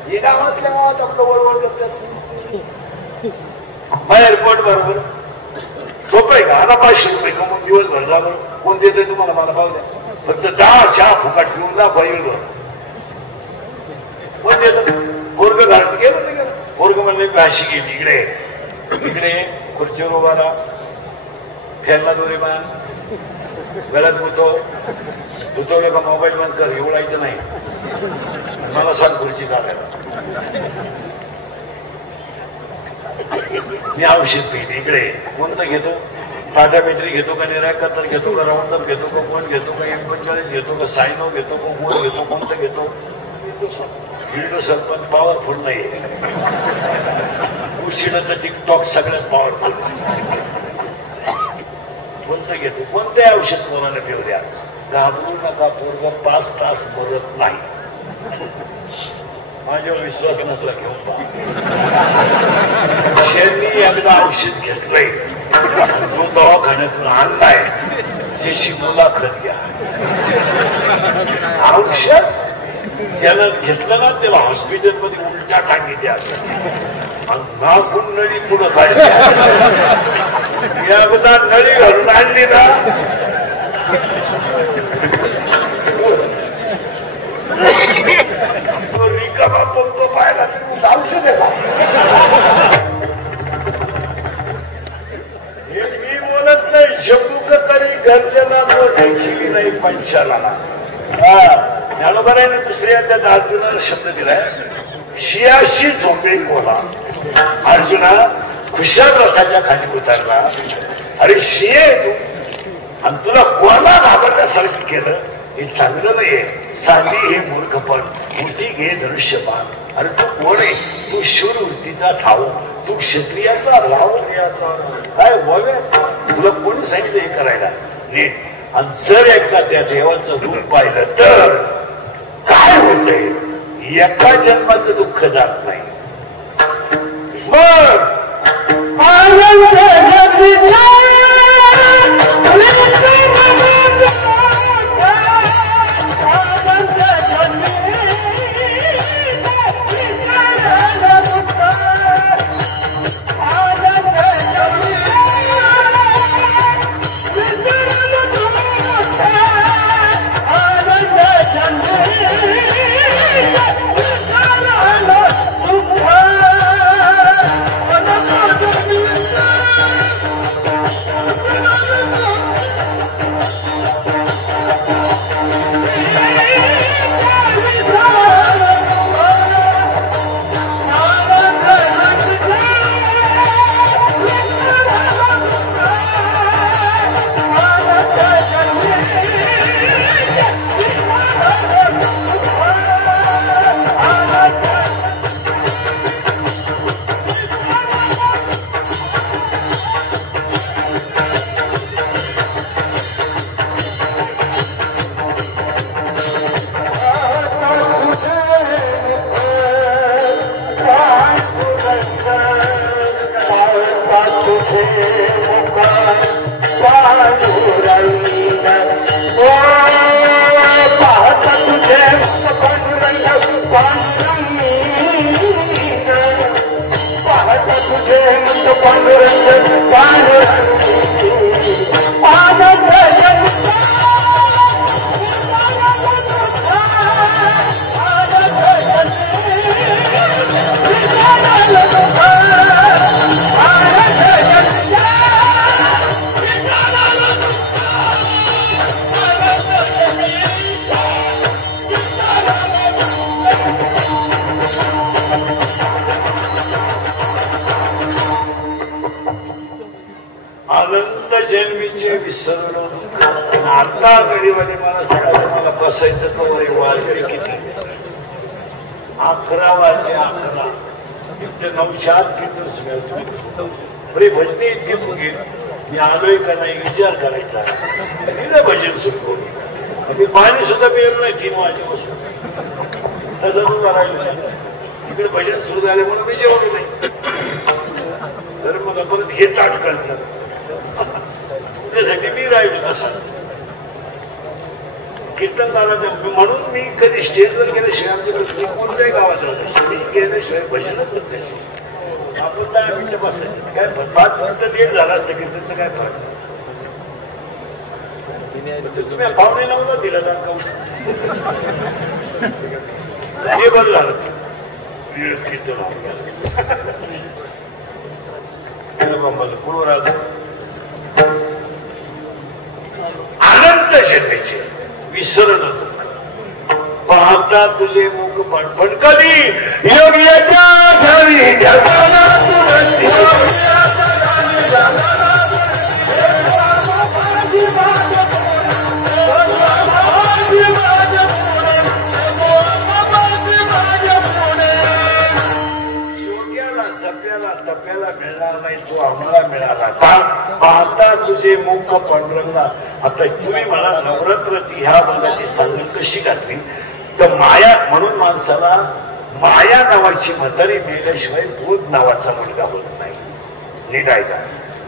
हे गावातल्या गावात आपलं वळवळ करतात बाहेर पोट बरोबर सोपं आहे का आणा 500 रुपये कमवून दिवस भर जा बरं कोण देतोय तुम्हाला मला पाहू द्या फक्त 10 चहा फुकट पिऊन जा बाहेर कोण देत पोरग घरात गेलं ते पोरग म्हणले भाषी गेली इकडे इकडे खुर्चीवर उभा राहा फॅनला दोरी बांध गळ्यात गुतवलं का मोबाईल बंद कर एवढायचं नाही मला सांग खुर्ची काढायला मी औषध पिणे इकडे कोणतं घेतो टाटा बॅटरी घेतो का निराकतर घेतो का राऊंडअप घेतो का कोण घेतो का 145 घेतो का सायनो घेतो का कोण घेतो कोणतं घेतो विंडोसल पण पॉवरफुल नाहीये उशिरा तर टिकटॉक सगळ्यात पॉवरफुल कोणतं घेतो कोणते औषध कोणाला पिऊ द्या घाबरू नका पूर्व 5 तास मरत नाही माझ्यावर विश्वास नसला घेऊन पहा शेरनी एकदा औषध घेतलंय जो दवाखान्यातून आणलाय त्याची मुलाखत घ्या औषध ज्याला घेतलं ना त्याला हॉस्पिटल मध्ये उलट्या टांगी द्या नाकून नळी पुढं काढली एकदा नळी घालून आणली ना रिकामा बोलतो पाहिला तर तू औषध आहे मी बोलत नाही शब्दूक तरी घरच्यांना देखील नाही पंचाला बरोबर आहे ना दुसऱ्या त्यात अर्जुनाला शब्द दिलाय शियाशी झोंबे बोला अर्जुना खुशाल रथाच्या खाली उतरला अरे शिये आहे तू आणि तुला कोणाला घाबरण्यासारखं केलं हे चांगलं नाहीये साधी हे मूर्खपण मोठी घे धनुष्यबाण अरे तू कोण आहे तू शूरवृत्तीचा ठाऊ तू क्षत्रियाचा राव काय वव्या तुला कोणी सांगितलं हे करायला नीट आणि जर एकदा त्या देवाचं रूप पाहिलं तर काय होतंय एका जन्माचं दुःख जात नाही मग आनंद जन्मीचे विसरलो आता गरीबाने मला सांगितलं मला बसायचं तो वाजले किती 11 वाजले 11 इतके 900 कीर्तन मिळतो बरे भजने इतके फुगे मी आलोय का नाही विचार करायचा मी ना भजन सुरू करू मी पाणी सुद्धा पेरू नाही 3 वाजेपासून राहिलं तिकडे भजन सुरू झाले म्हणून मी जेवलो नाही तर मग परत हे ताट करतात त्यासाठी मी राहिलो तसं कीर्तनदारा म्हणून मी कधी स्टेजवर गेल्याशिवाय आमच्याकडे कोणत्याही गावात राहतो स्टेज गेल्याशिवाय भजनच होत नाही आपण 10 मिनिटं बसायचं काय 5 मिनिटं लेट झाला असतं कीर्तन तर काय फरक तुम्ही पावणे 9ला दिला जाण का हे बरं झालं कीर्तन कुळ राहतो आनंद जन्मेचे विसरलं दुःख पाहता तुझे मुख पण कधी योग्याच्या घरी तप्याला मिळणार नाही तो आम्हाला मिळाला पाहता तुझे मुख पांडुरंगा आता तुम्ही मला नवरात्राची ह्या रंगाची सांगण कशी घातली तर माया म्हणून माणसाला माया नावाची म्हातारी मेल्याशिवाय बोध नावाचा मुलगा होत नाही नीट ऐका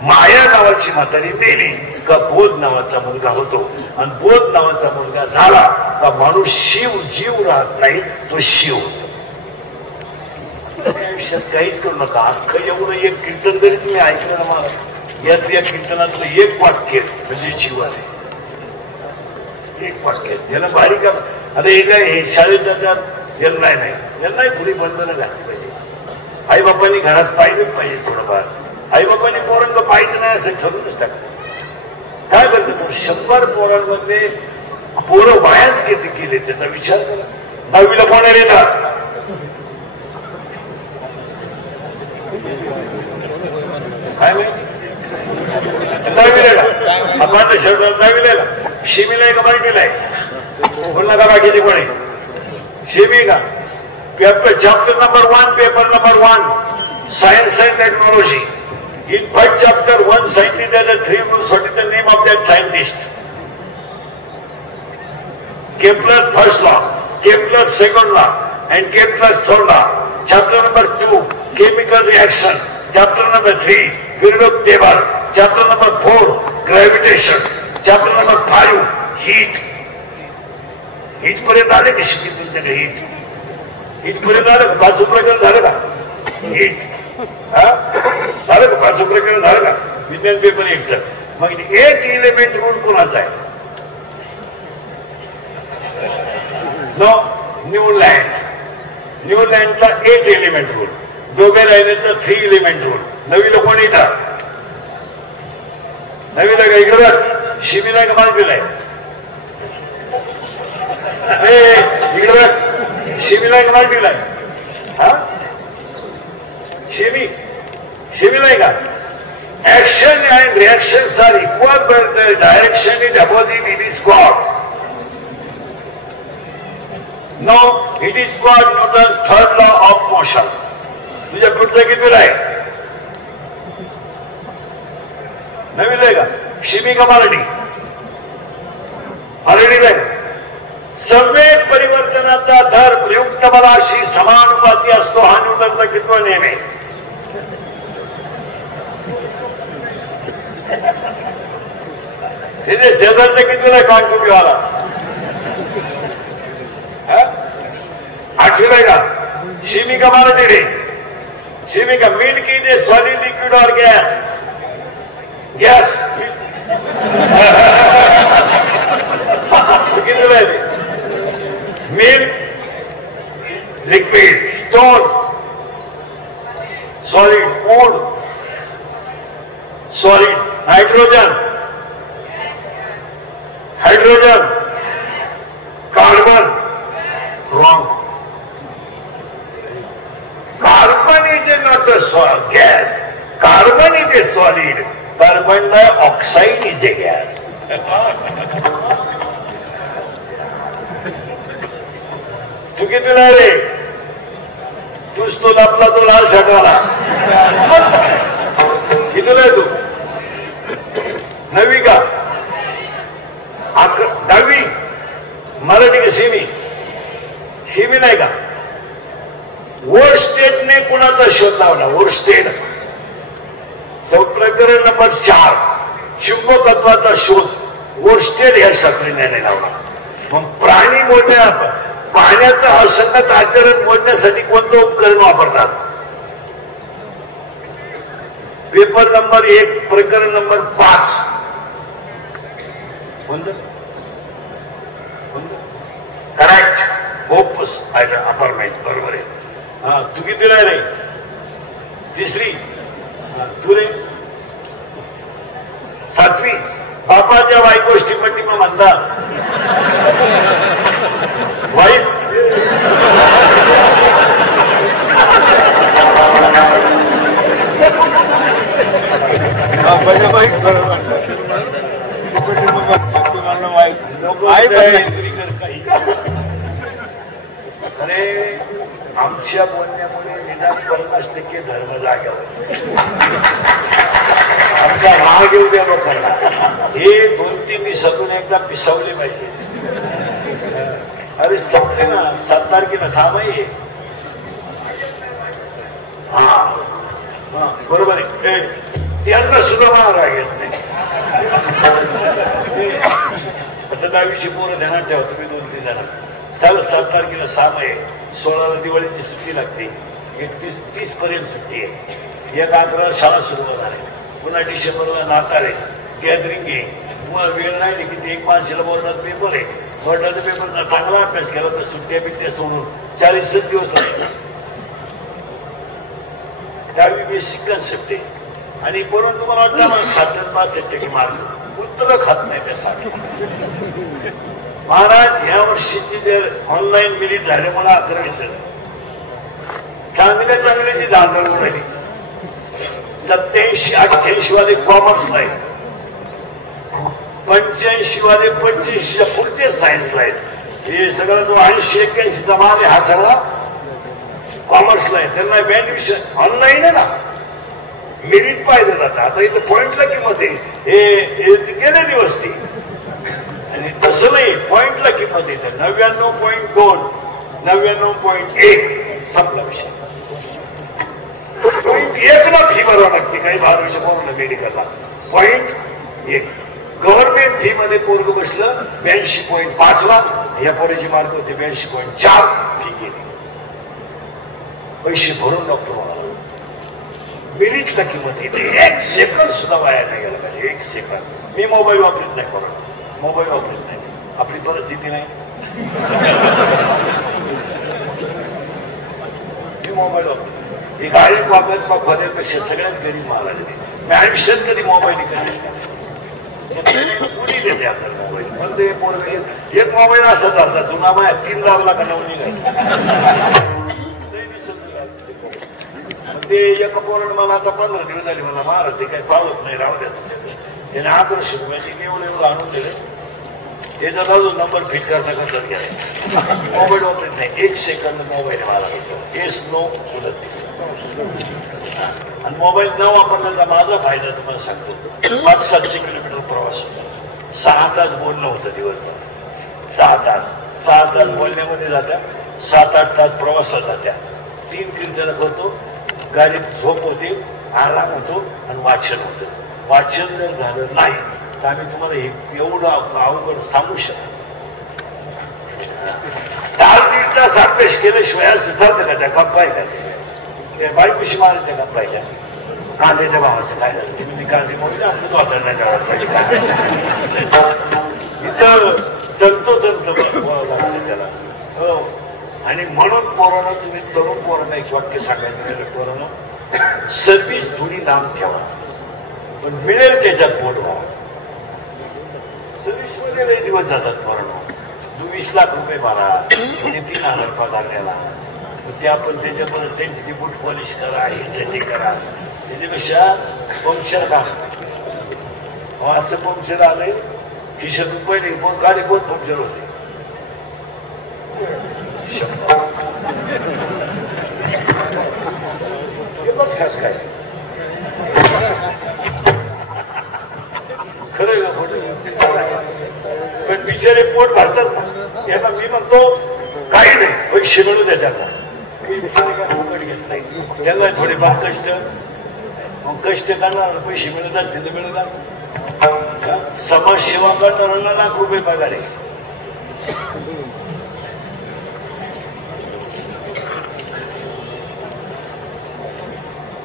माया नावाची म्हातारी मेली का बोध नावाचा मुलगा होतो आणि बोध नावाचा मुलगा झाला का माणूस शिव जीव राहत नाही तो शिव होतो आयुष्यात काहीच करू नका अख्खं एवढं एक कीर्तन तरी तुम्ही ऐकलं ना मला यात या कीर्तनातलं एक वाक्य म्हणजे जीव आहे एक वाक्य त्याला बारीक आता हे काय हे शाळेत जातात यांना नाही यांनाही थोडी बंधनं घातली पाहिजे आई बापांनी घरात पाहिलंच पाहिजे थोडंफार आई बापांनी पोरांना पाहिजे नाही असं ठरूनच टाकलं काय करतो तो 100 पोरांमध्ये पोरं वायाच केले त्याचा विचार करा 10वीला कोणा येतात काय माहिती 10वीला आपण शर्ट 10वीला शिमीला का मराठीला आहे बोलला का बाकीचे कोणी शिमी का paper chapter number 1 paper number 1 science and technology in first chapter one scientist has the 3 rules. What is the name of that scientist? Kepler first law, Kepler second law, and Kepler's third law. Chapter number 2 chemical reaction. Chapter number 3 periodic table. Chapter number 4 gravitation. Chapter number 5 heat. Heat पर्यंत आले का शिकले तुमच्याकडे heat पर्यंत आलं पाच प्रकार झालं का heat झालं का पाच प्रकार झालं का विज्ञान पेपर 1 चा मग 8 एलिमेंट रूल कोणाचा आहे नो न्यूलँडचा 8 एलिमेंट रूल नोबेल आयलंडचा 3 एलिमेंट रूल नवीला कोण येतात नवीला का इकडं शिमीला का मानलेला आहे इकडं शिमीला का मानलेला आहे शिमीला का action and reactions are equal but the direction is opposite it is called no it is called Newton's third law of motion तुझ्या पुढचं किती आहे नवीन आहे का शिमी का मराठी मराठीला आहे संवेग परिवर्तनाचा दर प्रयुक्त बलाशी समानुपाती असतो हा न्यूटनचा कितवा नियम आहे तिथे शेजारचं किती नाही कानकुबीवाला 8वीला का शिमी का मराठी रे शिमिका मीन कीजिए सॉलिड लिक्विड और गैस गैस चुकीचं आहे milk liquid stone solid food solid hydrogen hydrogen carbon wrong carbon is not a gas carbon is a solid carbon dioxide is a gas तू किती नाही रे तूच तो आपला तो लाल शर्टवाला किती नाही तू नवी का 10वी मराठी का सिमी नाही का वोरस्टेडने कुणाचा शोध लावला वोरस्टेड प्रकरण नंबर 4 चुंबकत्वाचा शोध वोरस्टेड या शास्त्रज्ञाने लावला मग प्राणी मोडण्या पाण्याचं असंगत आचरण मोडण्यासाठी कोणतं उपकरण वापरतात पेपर नंबर 1 प्रकरण नंबर 5 करेक्ट होप्स अपर माहित बरोबर आहे हा तू किती रे तिसरी तू रे 7वी बापाच्या गोष्टी पट्टी मग म्हणतात वाईट अरे आमच्या बोलण्यामुळे निदान 50% धर्म जागेवर आमचा भाग येऊ द्या लोकांना हे 2-3 मी सगून एकदा पिसवले पाहिजे अरे संपले ना 7 तारखेला 6 महिने हा बरोबर आहे त्यांना सुद्धा महाराग येत नाही आता 10वीची पोरं ध्यानात ठेवा तुम्ही 2-3 जण 7 तारखेला 6 महिने 16ला दिवाळीची सुट्टी लागते 31-30 पर्यंत सुट्टी आहे 1-11 शाळा सुरू होणार आहे पुन्हा डिसेंबरला नाताळ आहे गॅदरिंग आहे तुम्हाला वेळ नाही की ते एक माणसाला बोर्डात पेपर आहे बोर्डाचा पेपर चांगला अभ्यास केला तर सुट्ट्या बिट्ट्या सोडून 40 दिवस लागले 10वी बेसिक कन्सेप्ट आहे आणि बरोबर तुम्हाला वाटतं 67-62% मार्क उत्तर खात नाही त्यासाठी महाराज ह्या वर्षीची जर ऑनलाईन मेरिट झाल्यामुळे 11वी चांगल्याची धांदळ उडाली 87-88 वाले कॉमर्सला आहेत 85 वाले 85 पुढचे सायन्सला आहेत हे सगळं जो 80-81 माल आहे हा सगळा कॉमर्सला आहे त्यांना व्हॅल्युएशन ऑनलाईन आहे ना मेरिट पाहिलं जातं आता इथं पॉइंटला किंमत आहे हे गेले दिवस ती आणि तसं नाही पॉइंटला किंमत येते 99.2 99.1 संपला विषय पॉइंट 1 ला फी भरावं लागते काही 12वीच्या पोराला मेडिकलला पॉइंट 1 गव्हर्नमेंट फी मध्ये पोरग बसलं 82.5 ला या पोरीची मार्क होते 82.4 फी गेली पैसे भरून डॉक्टर होणार मेरिटला किंमत येते 1 सेकंद सुद्धा वाया नाही गेला पाहिजे 1 सेकंद मी मोबाईल वापरत नाही करून मोबाईल वापरत नाही आपली परिस्थिती नाही मी मोबाईल वापरत ही गाडी वापरत मग होण्यापेक्षा सगळ्यात गरीब महाराज मी आयुष्यात कधी मोबाईल कुणी देते आपल्याला मोबाईल पण ते पोरग एक मोबाईल असा झाला जुना माया 3 लाखला का नऊ निघायचं ते एका पोरानं मला आता 15 दिवस झाले मला महाराज ते काही पावत नाही राहू द्या तुमच्याकडे त्याने 1100 रुपयाचे एवढं आणून दिले त्याचा अजून नंबर फिट करण्याकरता गेला मोबाईल वापरत नाही 1 सेकंद मोबाईल मला येस नो बोलत आणि मोबाईल न वापरण्याचा माझा फायदा तुम्हाला सांगतो 500-700 किलोमीटर प्रवास होता 6 तास बोलणं होतं दिवसभर 6 तास बोलण्यामध्ये जात्या 7-8 तास प्रवासात जात्या 3 कीर्तन होतो गाडीत झोप होते आराम होतो आणि वाचन होतं वाचन जर झालं नाही तर आम्ही तुम्हाला हे एवढं अवघड सांगू शकतो 10-1.5 तास अभ्यास केल्याशिवाय असं चालतं का त्या गप्पा आहे का त्या बायकोशी मारायचं का पाहिजे कांद्याच्या भावाचं काय झालं तुम्ही कांदे म्हणून आपलं दोघांना नाही लावत पाहिजे इथं दंतो लागतं त्याला हो. आणि म्हणून पोरांना तुम्ही तरुण पोरांना एक वाक्य सांगायचं गेलं पोरांना सर्व्हिस थोडी लांब ठेवा पण मिळेल त्याच्यात बोलवा सर्व्हिस मध्ये लई दिवस जातात पोरांना 20 लाख रुपये भरा कोणी 3,000 पगार द्याला ते आपण त्याच्याबरोबर त्यांची ती बूट पॉलिश करा हे करा त्याच्यापेक्षा पंक्चर काम असं पंक्चर आलंय खिशात रुपये पण गाडी कोण पंक्चर होते खास काय खरं का खोटं पण बिचारे पोट भरतात ना याचा मी म्हणतो काही नाही पैसे मिळू द्या त्यांना मी बिचारे काय फुकट घेत नाही त्यांना थोडेफार कष्ट करणार पैसे मिळत असतील तर मिळतात समाजसेवा करणाऱ्यांना लाख रुपये पगार आहे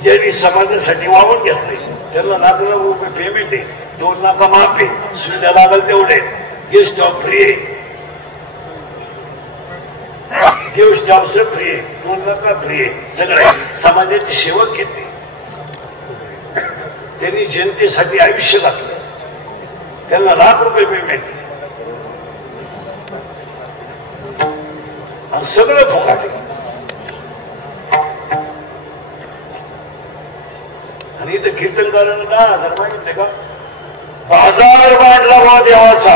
ज्यांनी समाजासाठी वाहून घेतले त्यांना लाख रुपये पेमेंट आहे 2 लाख माफ आहे सुविधा लागल तेवढे गेस्ट हाऊस फ्री आहे गेस्ट हाऊस फ्री आहे 2 लाख फ्री आहे सगळे समाजाचे सेवक घेते त्यांनी जनतेसाठी आयुष्य घातलं त्यांना लाख रुपये पेमेंट आणि सगळं फुकाट आणि इथं कीर्तनकारांना 10,000 मागितले का बाजार मांडला वा देवाचा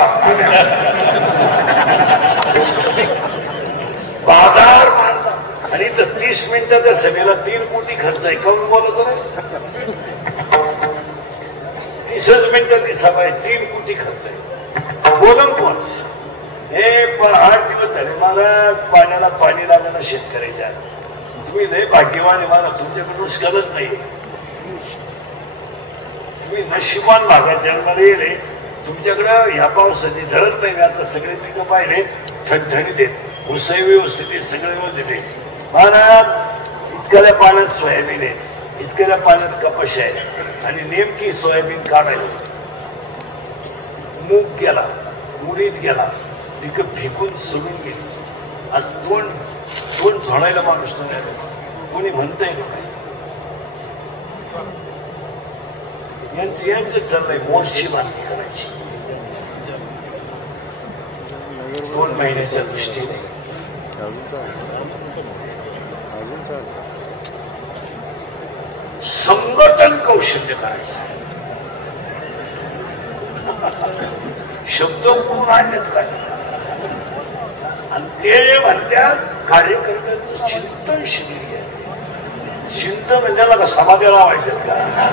बाजार मांडला आणि इथं 30 मिनिटाच्या सभेला 3 कोटी खर्च आहे काऊन बोलतो रे 30 मिनिटाची सभा आहे 3 कोटी खर्च आहे बोलून कोण हे 8 दिवस झाले मला पाण्याला पाणी लागणं शेतकऱ्याच्या तुम्ही लय भाग्यवान आहे मला तुमच्याकडून गरज नाही तुम्ही नशिबान भागात जन्माला येले तुमच्याकडं ह्या पावसाने धरत नाही आता सगळे पिकं पाहिले ठणठणीत आहेत उसई व्यवस्थित सगळे व्यवस्थित आहे महाराज इतक्याल्या पाण्यात सोयाबीन आहे इतक्याल्या पाण्यात कपाशी आहे आणि नेमकी सोयाबीन काढायला होती मूग गेला मुलीत गेला पिकं फेकून सोडून गेली आज दोन झोडायला माणूस नाही कोणी म्हणतंय का यांचं चाललंय मोर्शी बांधणी करायची 2 महिन्याच्या दृष्टीने संघटन कौशल्य करायचं शब्द कोण आणलेत काय आणि ते म्हणतात कार्यकर्त्यांचं चिंतन शिबिर घ्यायचं चिंतन म्हणजे समाधी लावायचं का